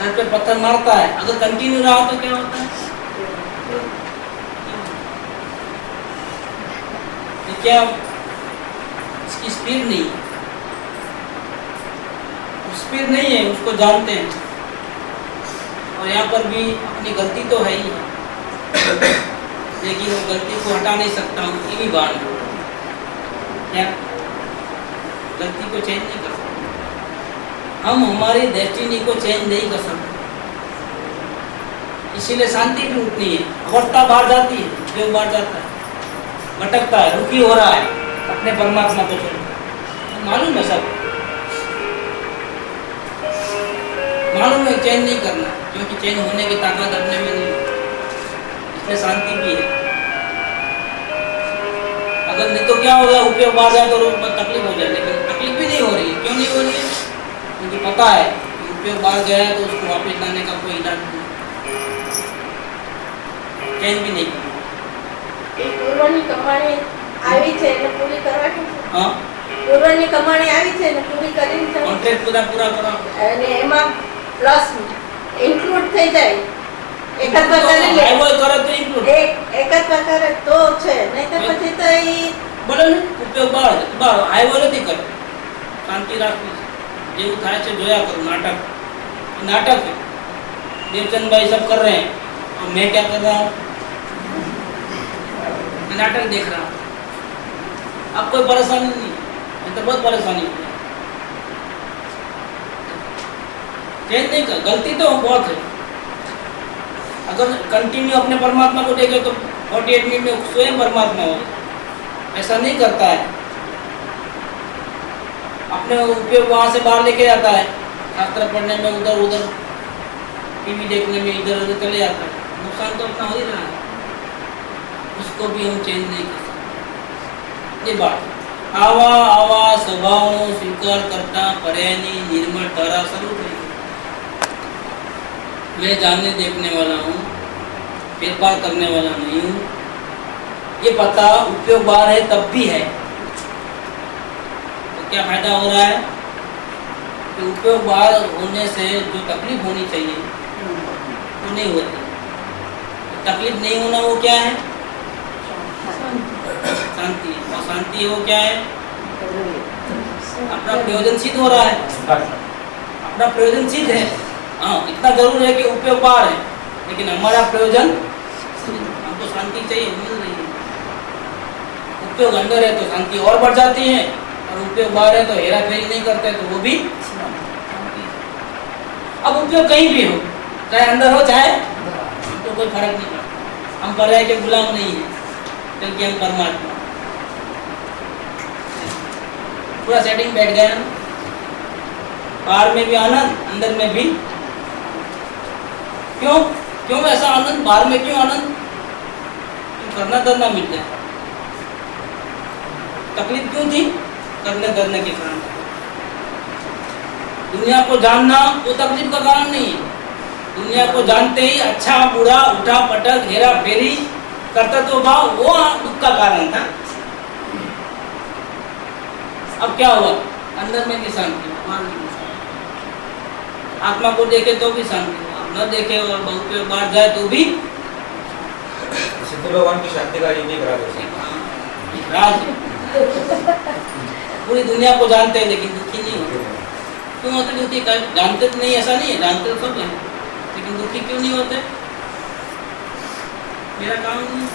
सर पे पत्थर मारता है। अगर कंटिन्यू रहा तो क्या होता है, तो क्या इसकी स्पीड नहीं है, स्पीड नहीं है, उसको जानते हैं। और यहाँ पर भी अपनी गलती तो है ही, लेकिन वो गलती को हटा नहीं सकता हूँ, ये भी बात है। क्या गलती को चेंज नहीं कर सकते हम, हमारी डेस्टिनी को चेंज नहीं कर सकते, इसीलिए शांति भी उतनी है। अवस्था बाहर जाती है, जो बाहर जाता है, भटकता है, दुखी हो रहा है अपने परमात्मा को छोड़, मालूम है सब, मालूम है चेंज नहीं करना, क्योंकि चेंज होने की ताकत अपने में नहीं है, इसलिए शांति भी है। अगर नहीं तो क्या होगा, उपयोग बाहर जाए तो तकलीफ हो जाए, लेकिन तकलीफ भी नहीं हो रही है। क्यों नहीं हो रही है, क्योंकि पता है कि उपयोग बाहर गया है तो उसको वापस लाने का कोई इलाज नहीं, चेंज भी नहीं करना। પૂર્વની કમાણી આવી છે એને પૂરી કરવાની છે. हाँ, પૂર્વની કમાણી આવી છે એને પૂરી કરીને છે. कॉन्ट्रैक्ट पूरा करो। અને એમાં પ્લસ ઇન્ક્લુડ થઈ જાય એક જ પ્રકારે हाई वो करे तो इंक्लूड એક જ પ્રકારે તો છે, નહીં તો પછી તો ઈ बोले ने उपयोग बाहर हाई वो नहीं कर, शांति રાખવી જેવું થાય છે જોયા करो। नाटक है, देवचंद भाई सब कर रहे हैं और मैं क्या कर रहा हूँ, मैं नाटक देख रहा हूँ। अब कोई परेशानी नहीं, मैं तो बहुत परेशानी होती है। चेंज नहीं कर, गलती तो बहुत है। अगर कंटिन्यू अपने परमात्मा को देखे तो 48 मिनट में स्वयं परमात्मा हो, ऐसा नहीं करता है। अपने उपयोग वहाँ से बाहर लेके जाता है, शास्त्र पढ़ने में उधर उधर, टीवी देखने में इधर उधर चले जाता है, नुकसान तो अपना हो ही रहा है, उसको भी हम चेंज नहीं कर सकते। ये बात आवा आवा स्वभाव स्वीकार करता पर्यायनी निर्मल तारा स्वरूप है। मैं जानने देखने वाला हूँ, फेरफार करने वाला नहीं हूँ। ये पता उपयोग बाहर है तब भी है, तो क्या फायदा हो रहा है कि उपयोग बाहर होने से जो तकलीफ होनी चाहिए वो नहीं होती। तकलीफ नहीं होना वो क्या है, शांति। और शांति वो क्या है, अपना प्रयोजन सिद्ध हो रहा है, अपना प्रयोजन सिद्ध है। हाँ, इतना जरूर है कि उपयोग बाहर है, लेकिन हमारा प्रयोजन हमको शांति चाहिए, मिल रही है। उपयोग अंदर है तो शांति और बढ़ जाती है, और उपयोग बाहर है तो हेरा फेरी नहीं करते तो वो भी शांति। अब उपयोग कहीं भी हो, चाहे अंदर हो चाहे तो कोई फर्क नहीं पड़ता। हम पर्याय के गुलाम नहीं है, क्योंकि हम परमात्मा। पूरा सेटिंग बैठ गया ना, बाहर में भी आनंद, अंदर में भी। क्यों क्यों ऐसा आनंद? बाहर में क्यों आनंद? करना धरना मिट गया। तकलीफ क्यों थी? करने धरने के कारण। दुनिया को जानना वो तकलीफ का कारण नहीं है। दुनिया को जानते ही अच्छा बुरा, उठा पटक, हेरा फेरी, कर्तव्य भाव, वो दुख का कारण था। अब क्या हुआ? अंदर में भी शांति, बाहर में भी शांति। आत्मा को देखे तो भी शांति, न देखे और बहुत पे बाहर जाए तो भी। सिद्ध भगवान की शांति का ये एक राज है। राज है। पूरी दुनिया को जानते हैं लेकिन दुखी नहीं होते। क्यों होते दुखी? जानते तो नहीं, ऐसा नहीं है, जानते तो सब है, लेकिन दुखी क्यों नहीं होते? मेरा काम नहीं,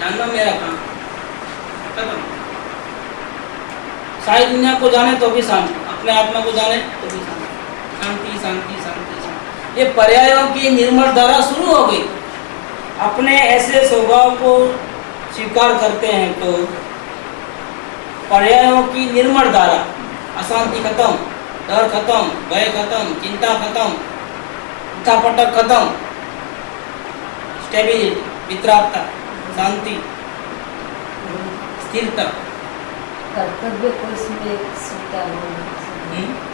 जानना मेरा काम, खत्म। सारी दुनिया को जाने तो भी शांति, अपने आत्मा को जाने तो भी शांति, शांति शांति शांति शांति। ये पर्यायों की निर्मल धारा शुरू हो गई। अपने ऐसे स्वभाव को स्वीकार करते हैं तो पर्यायों की निर्मल धारा, अशांति खत्म, डर खत्म, भय खत्म, चिंता खत्म, उठापटक खत्म, स्टेबिलिटी, वितरागता, शांति, स्थिरता। कर्तव्य को इसमें स्वीकार होना।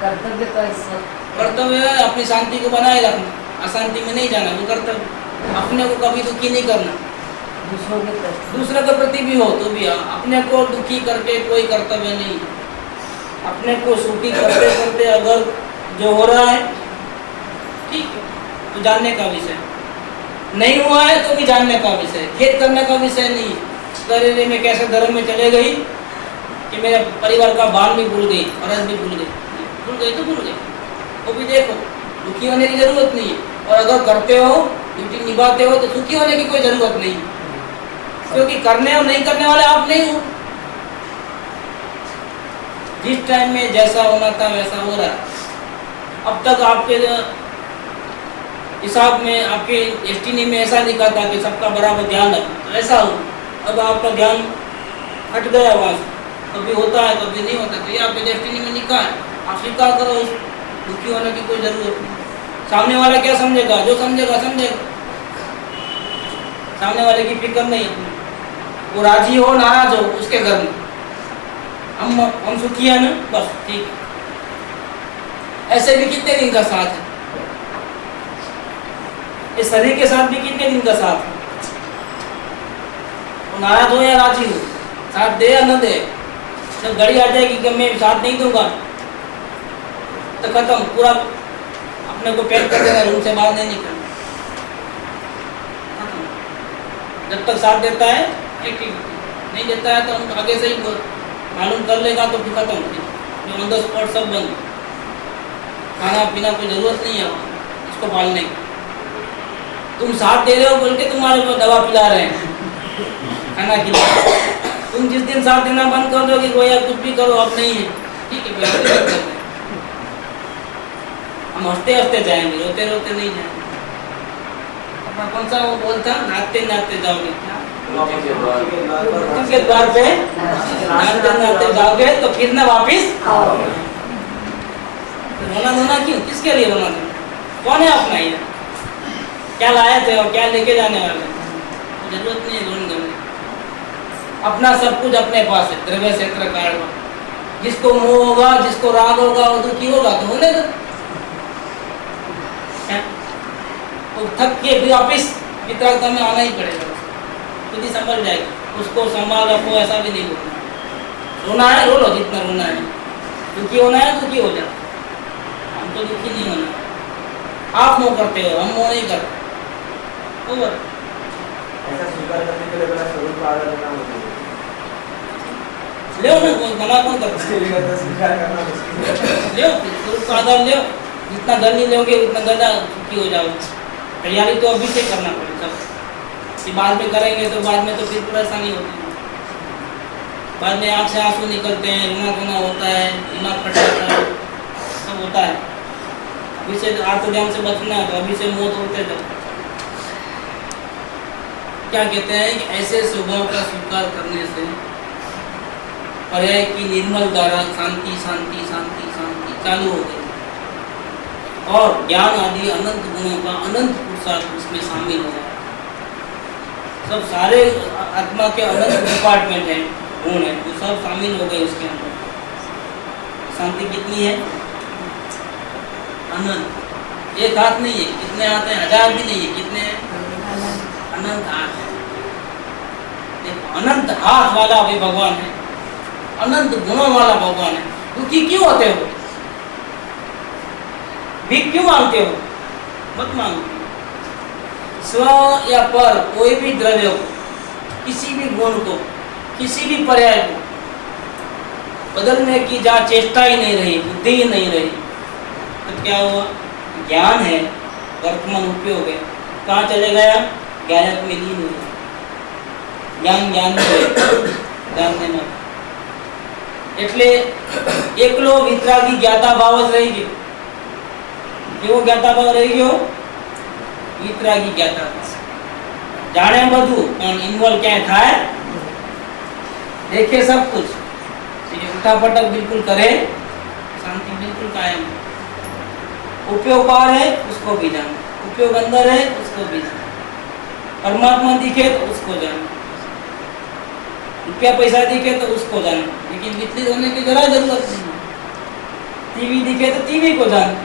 कर्तव्य का हिस्सा कर्तव्य है अपनी शांति को बनाए रखना, अशांति में नहीं जाना, वो कर्तव्य। अपने को कभी दुखी नहीं करना, दूसरों के प्रति दूसरे के प्रति भी हो तो भी। अपने को दुखी करके कोई कर्तव्य नहीं। अपने को सुखी करते करते अगर जो हो रहा है ठीक है तो जानने का विषय, नहीं हुआ है तो भी जानने का विषय, खेद करने का विषय नहीं। शरीर में कैसे धर्म में चले गई कि मेरे परिवार का बाल भी भूल गई, फर्ज भी भूल गई, भूल गई तो भूल गई, वो भी देखो, दुखी होने की जरूरत नहीं है। और अगर करते हो, ड्यूटी निभाते हो तो दुखी होने की कोई जरूरत नहीं, क्योंकि करने और नहीं करने वाले आप नहीं हो। जिस टाइम में जैसा होना था वैसा हो रहा। अब तक आपके हिसाब में, आपके डेस्टिनी में ऐसा लिखा था कि सबका बराबर ध्यान रखना, तो ऐसा हो। अब आपका ध्यान हट गया वहाँ से, कभी होता है कभी नहीं होता, तो ये आपके डेस्टिनी में लिखा है, आप स्वीकार करो। दुखी होने की कोई जरूरत नहीं। सामने वाला क्या समझेगा? जो समझेगा समझेगा, सामने वाले की फिक्र नहीं है। वो राजी हो नाराज हो उसके घर में, हम सुखी है ना, बस ठीक है। ऐसे भी कितने दिन का साथ है, इस शरीर के साथ भी कितने दिन का साथ है। वो नाराज हो या राजी हो, साथ दे या न दे, जब घड़ी आ जाएगी कि मैं साथ नहीं दूंगा तो खत्म, पूरा अपने को पैक कर देना, रूम से बाहर नहीं निकलना। जब तक साथ देता है ठीक, नहीं देता है तो हम आगे से ही मालूम कर लेगा तो फिर खत्म, जो ऑन द स्पॉट सब बंद। खाना पीना कोई जरूरत नहीं है इसको पालने की। तुम साथ दे रहे हो बोल के तुम्हारे को दवा पिला रहे हैं, खाना खिला। तुम जिस दिन साथ देना बंद कर दोगे कोई कुछ भी करो, अब नहीं है ठीक है, हम हंसते हंसते जाएंगे, रोते रोते नहीं जाएंगे। अपना कौन सा वो बोलता, नाचते नाचते जाओगे, उनके द्वार पे नाचते नाचते जाओगे तो फिर ना वापिस रोना धोना क्यों? किसके लिए रोना धोना? कौन है अपना ये? क्या लाए थे और क्या लेके जाने वाले? जरूरत नहीं है रोने धोने। अपना सब कुछ अपने पास है, द्रव्य क्षेत्र कारण। जिसको मोह होगा, जिसको राग होगा, वो दुखी होगा तो होने दो। तो थक के फिर वापिस वितरागता में आना ही पड़ेगा, खुद ही संभल जाएगा। उसको संभाल रखो, ऐसा भी नहीं बोलना। रोना है रो लो जितना रोना है, दुखी होना है दुखी हो जाओ, हमको दुखी नहीं होना। आप मोह करते हो, हम मोह नहीं करते। ओवर ऐसा स्वीकार करने के लिए बड़ा स्वरूप आदर करना होता है। ले ना, कोई मना कौन करता है? स्टील का तो स्वीकार करना मुश्किल है। ले स्वरूप का आधार ले, जितना जल्दी लोगे उतना ज़्यादा सुखी हो जाओगे। तैयारी तो अभी से करना पड़ेगा सब, कि बाद में करेंगे तो बाद में तो फिर परेशानी होती है, बाद में आँख से आंसू निकलते हैं, रोना धोना होता है, दिमाग फटता है, सब होता है। अभी से आर्तोड्याम से बचना है तो अभी से मौत होते जाओ। क्या कहते हैं कि ऐसे स्वभाव का स्वीकार करने से पर्याय की निर्मल धारा शांति शांति शांति शांति चालू हो गई, और ज्ञान आदि अनंत गुणों का अनंत पुरुषार्थ उसमें शामिल हो गया। सब सारे आत्मा के अनंत डिपार्टमेंट हैं, गुण है, वो सब शामिल हो गए उसके अंदर। शांति कितनी है? अनंत। एक हाथ नहीं है, कितने हाथ हैं? 1000 भी नहीं है, कितने हैं? अनंत हाथ है। देखो, अनंत हाथ वाला भी भगवान है, अनंत गुणों वाला भगवान है। दुखी क्यों होते हो? भीख क्यों मांगते हो? मत मांगो। स्व या पर कोई भी द्रव्य को, किसी भी गुण को, किसी भी पर्याय को बदलने की जहाँ चेष्टा ही नहीं रही, बुद्धि ही नहीं रही, तो क्या हुआ? ज्ञान है, वर्तमान उपयोग है, कहाँ चले गया? ज्ञानक में लीन हो गया। ज्ञान ज्ञान में जानने में એટલે એકલો વિતરાગી જ્ઞાતા ભાવ જ રહી ગયો। કેવો જ્ઞાતા ભાવ રહી ગયો? વિતરાગી જ્ઞાતા ભાવ। જાણે બધું પણ ઇન્વોલ્વ ક્યાં થાય? देखे सब कुछ, उठा पटक बिल्कुल करे, शांति बिल्कुल कायम। उपयोग बाहर है उसको भी जानो, उपयोग अंदर है उसको भी जानो। परमात्मा दिखे तो उसको जानो, रुपया पैसा दिखे तो उसको जानो, लेकिन विचलित होने की जरा जरूरत नहीं। टीवी दिखे तो टीवी को जानो,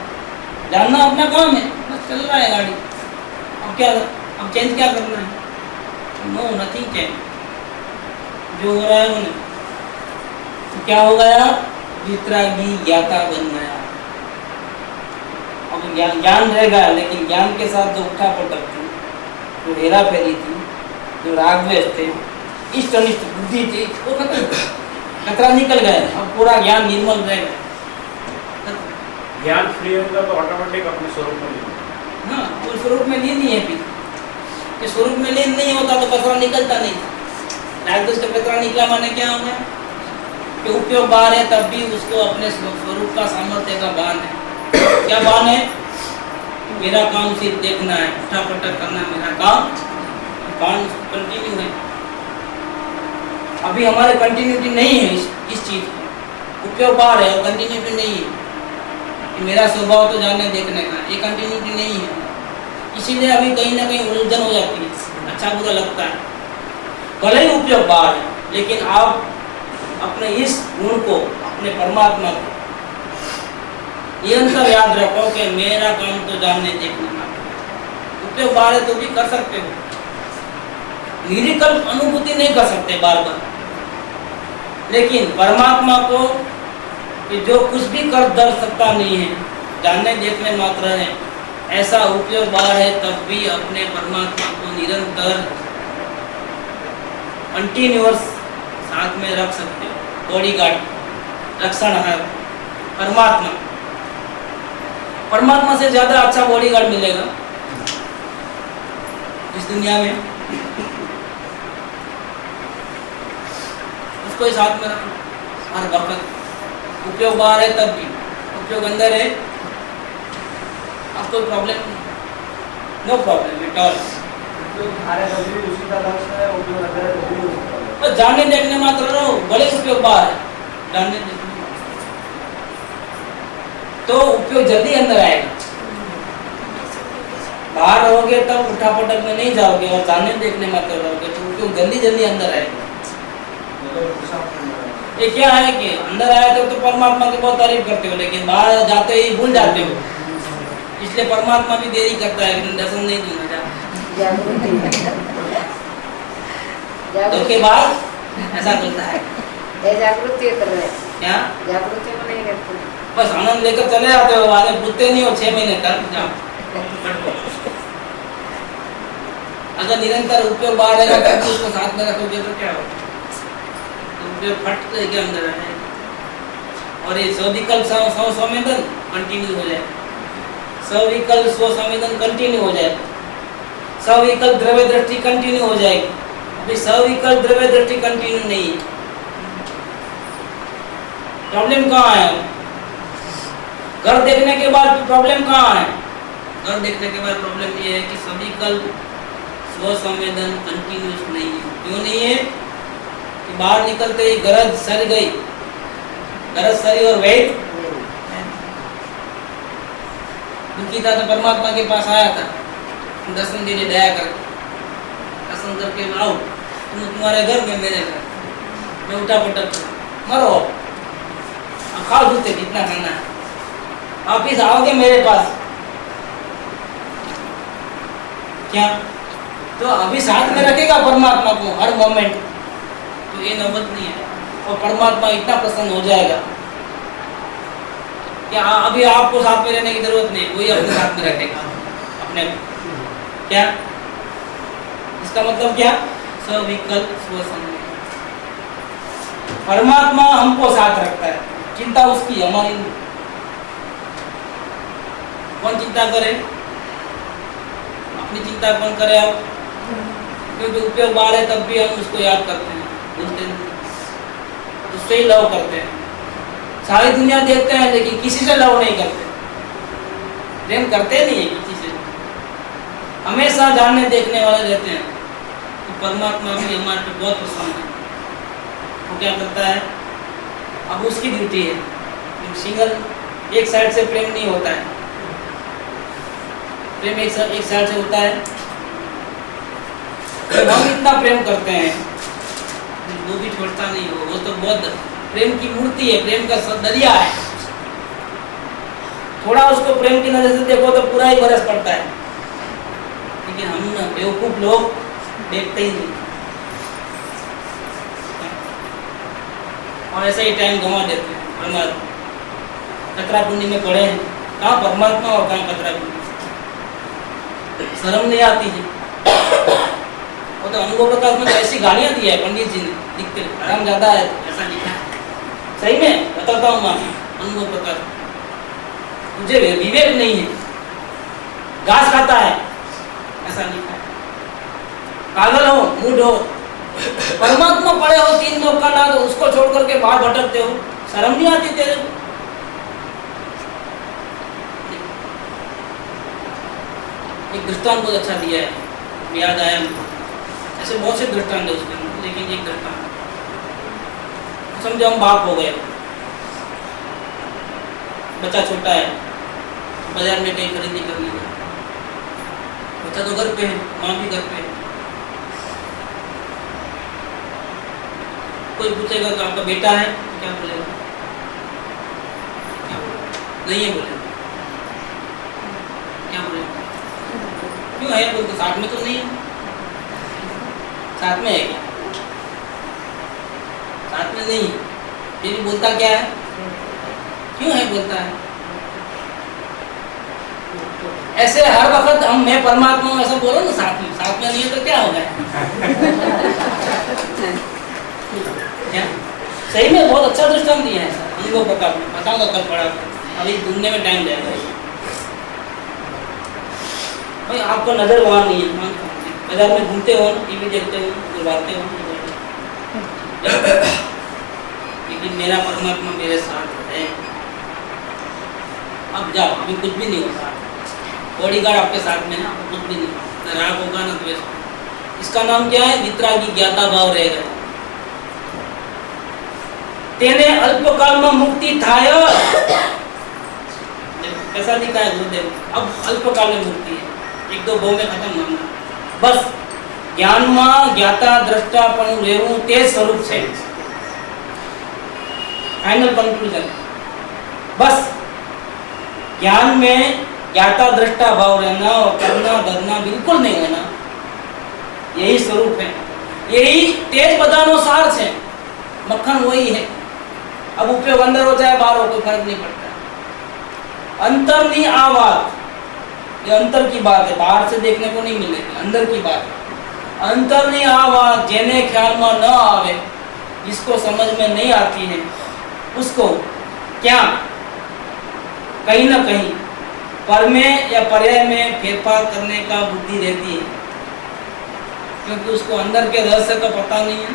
जानना अपना काम है, बस चल रहा है गाड़ी। अब क्या, अब चेंज क्या करना है? नो, नथिंग चेंज, जो हो रहा है वो नहीं। तो क्या हो गया? वितरागी ज्ञाता बन गया। अब ज्ञान रह गया, लेकिन ज्ञान के साथ जो उठा पटक थी, जो हेरा फेरी थी, जो रागद्वेष थे, इष्ट अनिष्ट बुद्धि थी, वो कचरा निकल गया। अब पूरा ज्ञान निर्मल रह गया। ज्ञान फ्री होगा तो ऑटोमेटिक अपने स्वरूप में लीन। हाँ, वो स्वरूप में लीन नहीं है। फिर कि स्वरूप में लीन नहीं होता तो कचरा निकलता नहीं। रागद्वेष का कचरा निकला माने क्या हो गया? कि उपयोग बाहर है तब भी उसको अपने स्वरूप का सामर्थ्य का भान है। क्या भान है? मेरा काम सिर्फ देखना है, उठा पटक करना मेरा काम, भान कंटिन्यू है। अभी हमारे कंटिन्यूटी नहीं है इस चीज की। उपयोग बाहर है और कंटिन्यूटी नहीं है कि मेरा स्वभाव तो जानने देखने का, ये कंटिन्यूटी नहीं है। इसीलिए अभी कहीं ना कहीं उलझन हो जाती है, अच्छा बुरा लगता है। भले ही उपयोग बाहर है, लेकिन आप अपने इस गुण को, अपने परमात्मा को निरंतर याद रखो कि मेरा काम तो जानने देखने का। उपयोग बाहर है तो भी कर सकते हो, निरिकल्प अनुभूति नहीं कर सकते बार बार, लेकिन परमात्मा को कि जो कुछ भी कर दर सकता नहीं है, जानने देखने मात्र है, ऐसा उपयोग बाहर है तब भी अपने परमात्मा को निरंतर कंटिन्यूअस साथ में रख सकते हो। बॉडीगार्ड, रक्षणहार परमात्मा। परमात्मा से ज्यादा अच्छा बॉडीगार्ड मिलेगा इस दुनिया में। उसको ही साथ में रखो हर वक्त। उपयोग बाहर है तब भी, उपयोग अंदर है, अब कोई प्रॉब्लम नहीं, नो प्रॉब्लम एट ऑल। हमारे तभी उसी का लक्ष्य है, उपयोग अंदर है तो भी उसका लक्ष्य है। बस जानने देखने मात्र रहो, बड़े उपयोग बाहर है, जानने देखने तो उपयोग जल्दी अंदर आएगा। बाहर रहोगे तब उठा पटक में नहीं जाओगे और जानने देखने मात्र रहोगे तो उपयोग जल्दी जल्दी अंदर आएगा। ये क्या है कि अंदर आए तो परमात्मा की बहुत तारीफ करते हो, लेकिन बाहर जाते ही भूल जाते हो। इसलिए परमात्मा भी देरी करता है, दर्शन नहीं दूंगा तो के बाद ऐसा बोलता है जागृति कर रहे क्या? जागृति में नहीं रहते। बस आनंद लेकर चले जाते हो, आगे पूछते नहीं हो 6 महीने तक। जाओ अगर निरंतर उपयोग बाहर रहेगा तो उसको साथ में रखोगे तो क्या होगा? तो उपयोग फट के अंदर है और ये सविकल्प संवेदन कंटिन्यू हो जाए, सविकल्प स्वसंवेदन कंटिन्यू हो जाए, सविकल्प द्रव्य दृष्टि कंटिन्यू हो जाएगी। अभी सविकल्प द्रव्य दृष्टि कंटिन्यू नहीं है। प्रॉब्लम कहाँ है? घर देखने के बाद प्रॉब्लम कहाँ है? घर देखने के बाद प्रॉब्लम ये है कि सविकल्प स्वसंवेदन कंटिन्यूस नहीं है। क्यों नहीं है? कि बाहर निकलते ही गरज सर गई, गरज सरी और वैध दुखी था तो परमात्मा के पास आया था, दर्शन देने दया कर, दर्शन करके आओ तुम तुम्हारे घर में मेरे घर, मैं उठा पटक मरो, खाओ जूते जितना खाना है, वापिस आओगे मेरे पास। क्या तो अभी साथ में रखेगा परमात्मा को हर मोमेंट, तो ये नौबत नहीं है और परमात्मा इतना प्रसन्न हो जाएगा कि अभी आपको साथ में रहने की जरूरत नहीं, कोई अपने साथ में रखेगा अपने। क्या इसका मतलब क्या? सविकल्प स्वसंवेदन। परमात्मा हमको साथ रखता है, चिंता उसकी हमारी नहीं। कौन चिंता करे? अपनी चिंता कौन करे? आप क्योंकि उपयोग बाहर है तब भी हम उसको याद करते हैं, भूलते नहीं, उससे ही लव करते हैं। सारी दुनिया देखते हैं लेकिन किसी से लव नहीं करते, प्रेम करते नहीं है किसी से, हमेशा जानने देखने वाले रहते हैं। तो परमात्मा भी हमारे पे बहुत प्रसन्न है। वो क्या करता है? अब उसकी ड्यूटी है, सिंगल एक साइड से प्रेम नहीं होता है, प्रेम एक साइड से होता है। जब हम इतना प्रेम करते हैं वो भी छोड़ता नहीं हो, वो तो बहुत प्रेम की मूर्ति है, प्रेम का दरिया है। थोड़ा उसको प्रेम की नजर से देखो तो पूरा ही बरस पड़ता है, लेकिन हम बेवकूफ लोग देखते ही नहीं और ऐसा ही टाइम गंवा देते हैं। परमात्मा कतरा कुंडी में पड़े हैं, कहाँ परमात्मा और कहाँ कतरा कुंडी। शर्म नहीं आती है। वो तो अनुभव प्रकाश में ऐसी गालियां दी है पंडित जी ने, लिखते आराम ज्यादा है ऐसा लिखा है। सही में बताता हूँ माफी, अनुभव प्रकाश मुझे विवेक नहीं है, घास खाता है ऐसा लिखा है। पागल हो, मूड हो, परमात्मा पड़े हो तीन लोग का ना, तो उसको छोड़ करके बाहर भटकते हो, शर्म नहीं आती तेरे को? एक दृष्टांत बहुत अच्छा दिया है, याद आया मुझे। ऐसे बहुत से दृष्टांत है उसके, लेकिन एक दृष्टांत समझो, हम बाप हो गए, बच्चा छोटा है, बाजार में कहीं खरीदी करने गया, बच्चा तो घर पे है, माँ भी घर पे है। कोई पूछेगा तो आपका बेटा है, क्या बोलेगा? नहीं है बोलेगा, क्या बोलेगा? क्यों है बोलते? साथ में तो नहीं है, साथ में है क्या? साथ में नहीं, फिर बोलता क्या है? क्यों है बोलता है? ऐसे हर वक्त हम मैं परमात्मा हूँ ऐसा बोलो ना, साथ में नहीं है तो क्या होगा? क्या सही में बहुत अच्छा दृष्टांत दिया है अनुभव प्रकाश में, बताऊंगा कल पढ़ा, अभी ढूंढने में टाइम जाएगा। भाई आपको नजर वहाँ नहीं है, बाजार में घूमते हो, टीवी देखते हो, गुरबाते हो, लेकिन मेरा परमात्मा मेरे साथ है। अब जाओ, अभी कुछ भी नहीं होगा, बॉडीगार्ड आपके साथ में ना, कुछ भी नहीं, न राग होगा न द्वेष। इसका नाम क्या है? वितरागी ज्ञाता भाव रहेगा। तेने अल्पकाल में मुक्ति थाय, कैसा लिखा है गुरुदेव? अब अल्पकाल में मुक्ति है, एक दो भाव में खत्म मामला, बस ज्ञान में ज्ञाता द्रष्टा पण रेवू ते स्वरूप से, फाइनल कंक्लूजन। बस ज्ञान में ज्ञाता दृष्टा भाव रहना और करना धरना बिल्कुल नहीं होना, यही स्वरूप है, यही तेज बदानो सार है, मक्खन वही है। अब उपयोग अंदर हो चाहे बाहर हो, कोई फर्क नहीं पड़ता। अंतर नहीं आवाज, ये अंतर की बात है, बाहर से देखने को नहीं मिलेगी, अंदर की बात है। अंतर नहीं आवाज जेने ख्याल में न आवे जिसको समझ में नहीं आती है उसको क्या कहीं ना कहीं पर में या पर्याय में फेरफार करने का बुद्धि रहती है, क्योंकि उसको अंदर के रहस्य का पता नहीं है।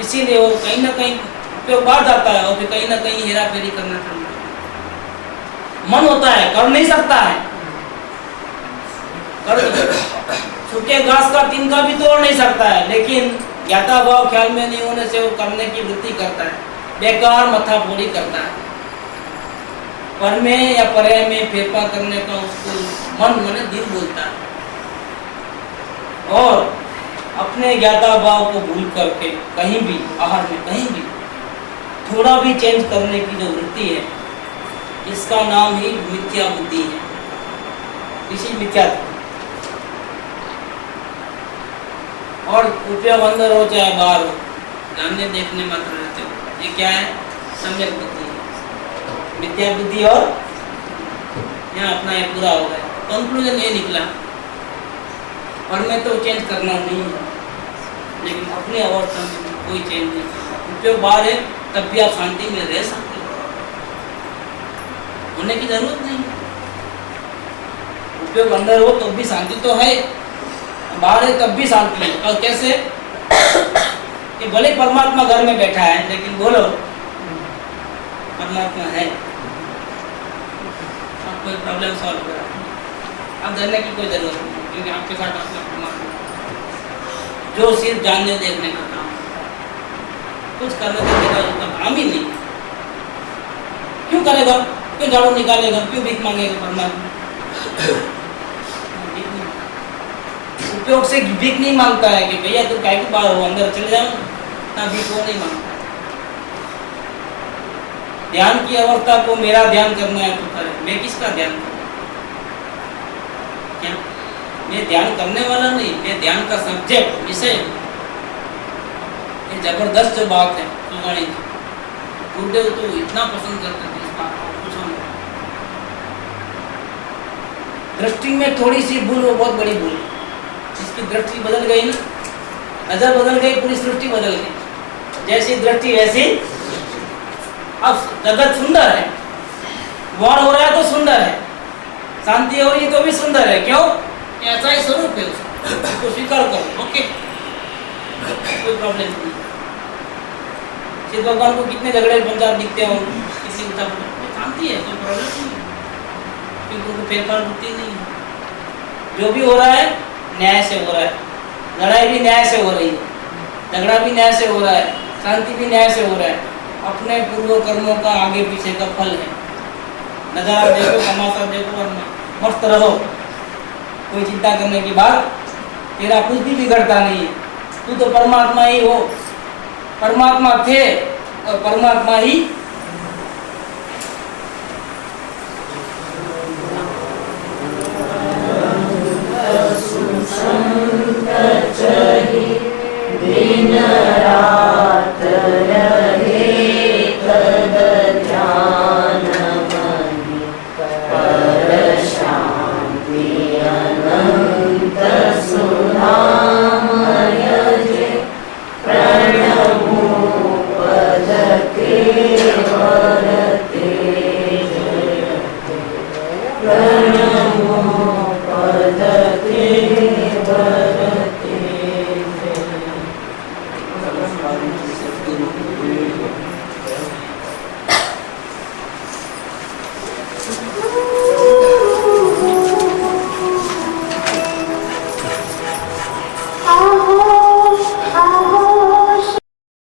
इसीलिए वो कहीं ना कहीं उपयोग बात आता है और फिर कहीं ना कहीं हेरा फेरी करना चाहता है। मन होता है, कर नहीं सकता है, कर सूखे घास का तिनका भी तोड़ नहीं सकता है, लेकिन ज्ञाता भाव ख्याल में नहीं होने से वो करने की वृत्ति करता है, बेकार मथाफोड़ी करता है। पर में या पर्याय में फेरफार करने का उसको मन माने दिल बोलता है, और अपने ज्ञाता भाव को भूल करके कहीं भी आहार में कहीं भी थोड़ा भी चेंज करने की जो वृत्ति है, इसका नाम ही मिथ्या बुद्धि है। इसी मिथ्या और उपयोग अंदर हो चाहे बाहर हो, जानने देखने मात्र रहते हो, ये क्या है? सम्यक बुद्धि है। मिथ्या बुद्धि और यहाँ अपना ये पूरा हो गया। कंक्लूजन ये निकला, और मैं तो चेंज करना नहीं है, लेकिन अपनी अवस्था में कोई चेंज नहीं करना। उपयोग बाहर है तब भी आप शांति में रह सकते हो, होने की जरूरत नहीं है। उपयोग अंदर हो तो भी शांति तो है, बाहर है तब भी शांति है। और कैसे? कि भले परमात्मा घर में बैठा है, लेकिन बोलो परमात्मा है, आप कोई प्रॉब्लम सॉल्व करा, आप डरने की कोई जरूरत नहीं, क्योंकि आपके साथ आपका परमात्मा जो सिर्फ जानने देखने का काम, कुछ करने देखने का उसका काम ही नहीं। क्यों करेगा? क्यों झाड़ू निकालेगा? क्यों भीख मांगेगा परमात्मा? उपयोग से भीख नहीं मांगता है कि भैया तुम काय को बाहर हो, अंदर चले जाओ ना, भीख वो नहीं मांगता। ध्यान की अवस्था को मेरा ध्यान करना है तो करे, मैं किसका ध्यान करूं? क्या मैं ध्यान करने वाला नहीं, मैं ध्यान का सब्जेक्ट, विषय। ये जबरदस्त जो बात है सुगाणी जी, गुरुदेव तो इतना पसंद करते थे इस बात को, पूछो नहीं। दृष्टि में थोड़ी सी भूल वो बहुत बड़ी भूल, इसकी दृष्टि बदल गई ना, नजर बदल गई, पूरी सृष्टि बदल गई। जैसी दृष्टि वैसी। अब जगत सुंदर है, वार हो रहा है तो सुंदर है, शांति हो रही है तो भी सुंदर है। क्यों? ऐसा ही स्वरूप है उसको स्वीकार करो, ओके, कोई प्रॉब्लम नहीं। शिव भगवान को कितने झगड़े पंचायत दिखते हो, किसी को शांति है, कोई प्रॉब्लम नहीं, क्योंकि उनको फेरफार होती नहीं है। जो भी हो रहा है न्याय से हो रहा है, लड़ाई भी न्याय से हो रही है, झगड़ा भी न्याय से हो रहा है, शांति भी न्याय से हो रहा है। अपने पूर्व कर्मों का आगे पीछे का फल है। नजारा देखो, तमाशा देखो और मस्त रहो, कोई चिंता करने की बात, तेरा कुछ भी बिगड़ता नहीं है। तू तो परमात्मा ही हो, परमात्मा थे और परमात्मा ही